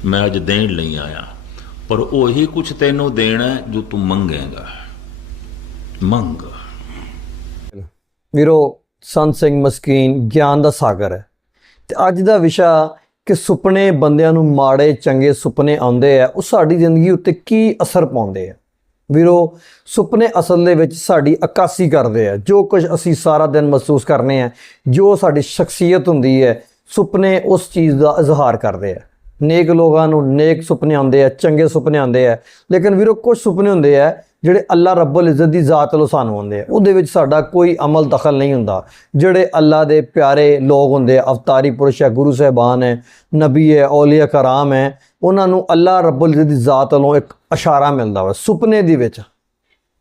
मैं अज देण लई आया, पर ओही कुछ तेनों देना है जो तू मंगेगा, मंग। ਵੀਰੋ ਸੰਤ ਸਿੰਘ ਮਸਕੀਨ ਗਿਆਨ ਦਾ ਸਾਗਰ ਹੈ, ਤੇ ਅੱਜ ਦਾ ਵਿਸ਼ਾ ਕਿ ਸੁਪਨੇ ਬੰਦਿਆਂ ਨੂੰ ਮਾੜੇ ਚੰਗੇ ਸੁਪਨੇ ਆਉਂਦੇ ਆ, ਉਹ ਸਾਡੀ ਜ਼ਿੰਦਗੀ ਉੱਤੇ ਕੀ ਅਸਰ ਪਾਉਂਦੇ ਆ। ਵੀਰੋ ਸੁਪਨੇ ਅਸਲ ਦੇ ਵਿੱਚ ਸਾਡੀ ਅਕਾਸੀ ਕਰਦੇ ਆ, ਜੋ ਕੁਝ ਅਸੀਂ ਸਾਰਾ ਦਿਨ ਮਹਿਸੂਸ ਕਰਨੇ ਆ, ਜੋ ਸਾਡੀ ਸ਼ਖਸੀਅਤ ਹੁੰਦੀ ਹੈ, ਸੁਪਨੇ ਉਸ ਚੀਜ਼ ਦਾ ਇਜ਼ਹਾਰ ਕਰਦੇ ਆ। ਨੇਕ ਲੋਕਾਂ ਨੂੰ ਨੇਕ ਸੁਪਨੇ ਆਉਂਦੇ ਆ, ਚੰਗੇ ਸੁਪਨੇ ਆਉਂਦੇ ਆ, ਲੇਕਿਨ ਵੀਰੋ ਕੁਝ ਸੁਪਨੇ ਹੁੰਦੇ ਆ ਜਿਹੜੇ ਅੱਲਾ ਰੱਬੁਲ ਇੱਜ਼ਤ ਦੀ ਜ਼ਾਤ ਵੱਲੋਂ ਸਾਨੂੰ ਆਉਂਦੇ ਆ, ਉਹਦੇ ਵਿੱਚ ਸਾਡਾ ਕੋਈ ਅਮਲ ਦਖਲ ਨਹੀਂ ਹੁੰਦਾ। ਜਿਹੜੇ ਅੱਲਾ ਦੇ ਪਿਆਰੇ ਲੋਕ ਹੁੰਦੇ ਆ, ਅਵਤਾਰੀ ਪੁਰਸ਼ ਹੈ, ਗੁਰੂ ਸਾਹਿਬਾਨ ਹੈ, ਨਬੀ ਹੈ, ਔਲੀਆ ਕਰਾਮ ਹੈ, ਉਹਨਾਂ ਨੂੰ ਅੱਲਾ ਰੱਬੁਲ ਇੱਜ਼ਤ ਦੀ ਜ਼ਾਤ ਵੱਲੋਂ ਇੱਕ ਇਸ਼ਾਰਾ ਮਿਲਦਾ ਵਾ ਸੁਪਨੇ ਦੇ ਵਿੱਚ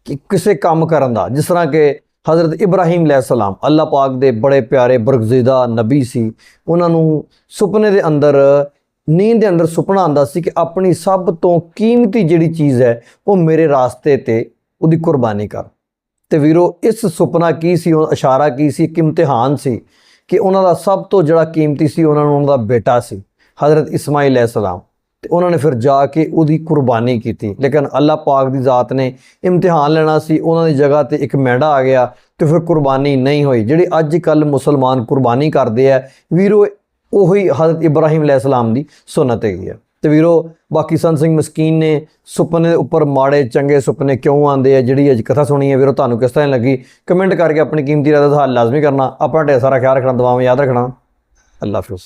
ਕਿ ਕਿਸੇ ਕੰਮ ਕਰਨ ਦਾ। ਜਿਸ ਤਰ੍ਹਾਂ ਕਿ ਹਜ਼ਰਤ ਇਬਰਾਹੀਮ अलैहिस्सलाम ਅੱਲਾ ਪਾਕ ਦੇ ਬੜੇ ਪਿਆਰੇ ਬਰਗਜ਼ੀਦਾ ਨਬੀ ਸੀ, ਉਹਨਾਂ ਨੂੰ ਸੁਪਨੇ ਦੇ ਅੰਦਰ, नींद के अंदर सुपना आंदा सी कि अपनी सब तो कीमती जिहड़ी चीज़ है वो मेरे रास्ते ते उहदी कुर्बानी कर। ते वीरो इस सुपना की सी, इशारा की सी, एक इम्तिहान सी कि उन्हां दा सब तो जिहड़ा कीमती सी उन्हां नूं उन्हां दा बेटा सी हज़रत इस्माइल अलैहिस्सलाम, ते उन्होंने फिर जाके उहदी कुर्बानी की। लेकिन अल्लाह पाक दी ज़ात ने इम्तिहान लेना सी, उन्हां दी जगह ते एक मेंढा आ गया, तो फिर कुर्बानी नहीं हुई। जिहड़ी अज कल मुसलमान कुर्बानी करते हैं वीरो ਉਹੀ हज़रत इब्राहिम अलैहिस्सलाम ਦੀ सुन्नत ਹੈਗੀ ਹੈ। ਤੇ ਵੀਰੋ ਬਾਕੀ ਸੰਤ ਸਿੰਘ ਮਸਕੀਨ ਨੇ ਸੁਪਨੇ ਦੇ ਉੱਪਰ ਮਾੜੇ ਚੰਗੇ ਸੁਪਨੇ ਕਿਉਂ ਆਉਂਦੇ ਆ, ਜਿਹੜੀ ਅੱਜ ਕਥਾ ਸੁਣੀ ਹੈ ਵੀਰੋ, ਤੁਹਾਨੂੰ ਕਿਸ ਤਰ੍ਹਾਂ ਲੱਗੀ ਕਮੈਂਟ ਕਰਕੇ ਆਪਣੀ ਕੀਮਤੀ ਰਾਏ ਦਾ ਹੱਲ ਲਾਜ਼ਮੀ ਕਰਨਾ। ਆਪਣਾ ਢੇਰ ਸਾਰਾ ਖਿਆਲ ਰੱਖਣਾ, ਦੁਆਵਾਂ ਯਾਦ ਰੱਖਣਾ। ਅੱਲਾ ਹਾਫਿਜ਼।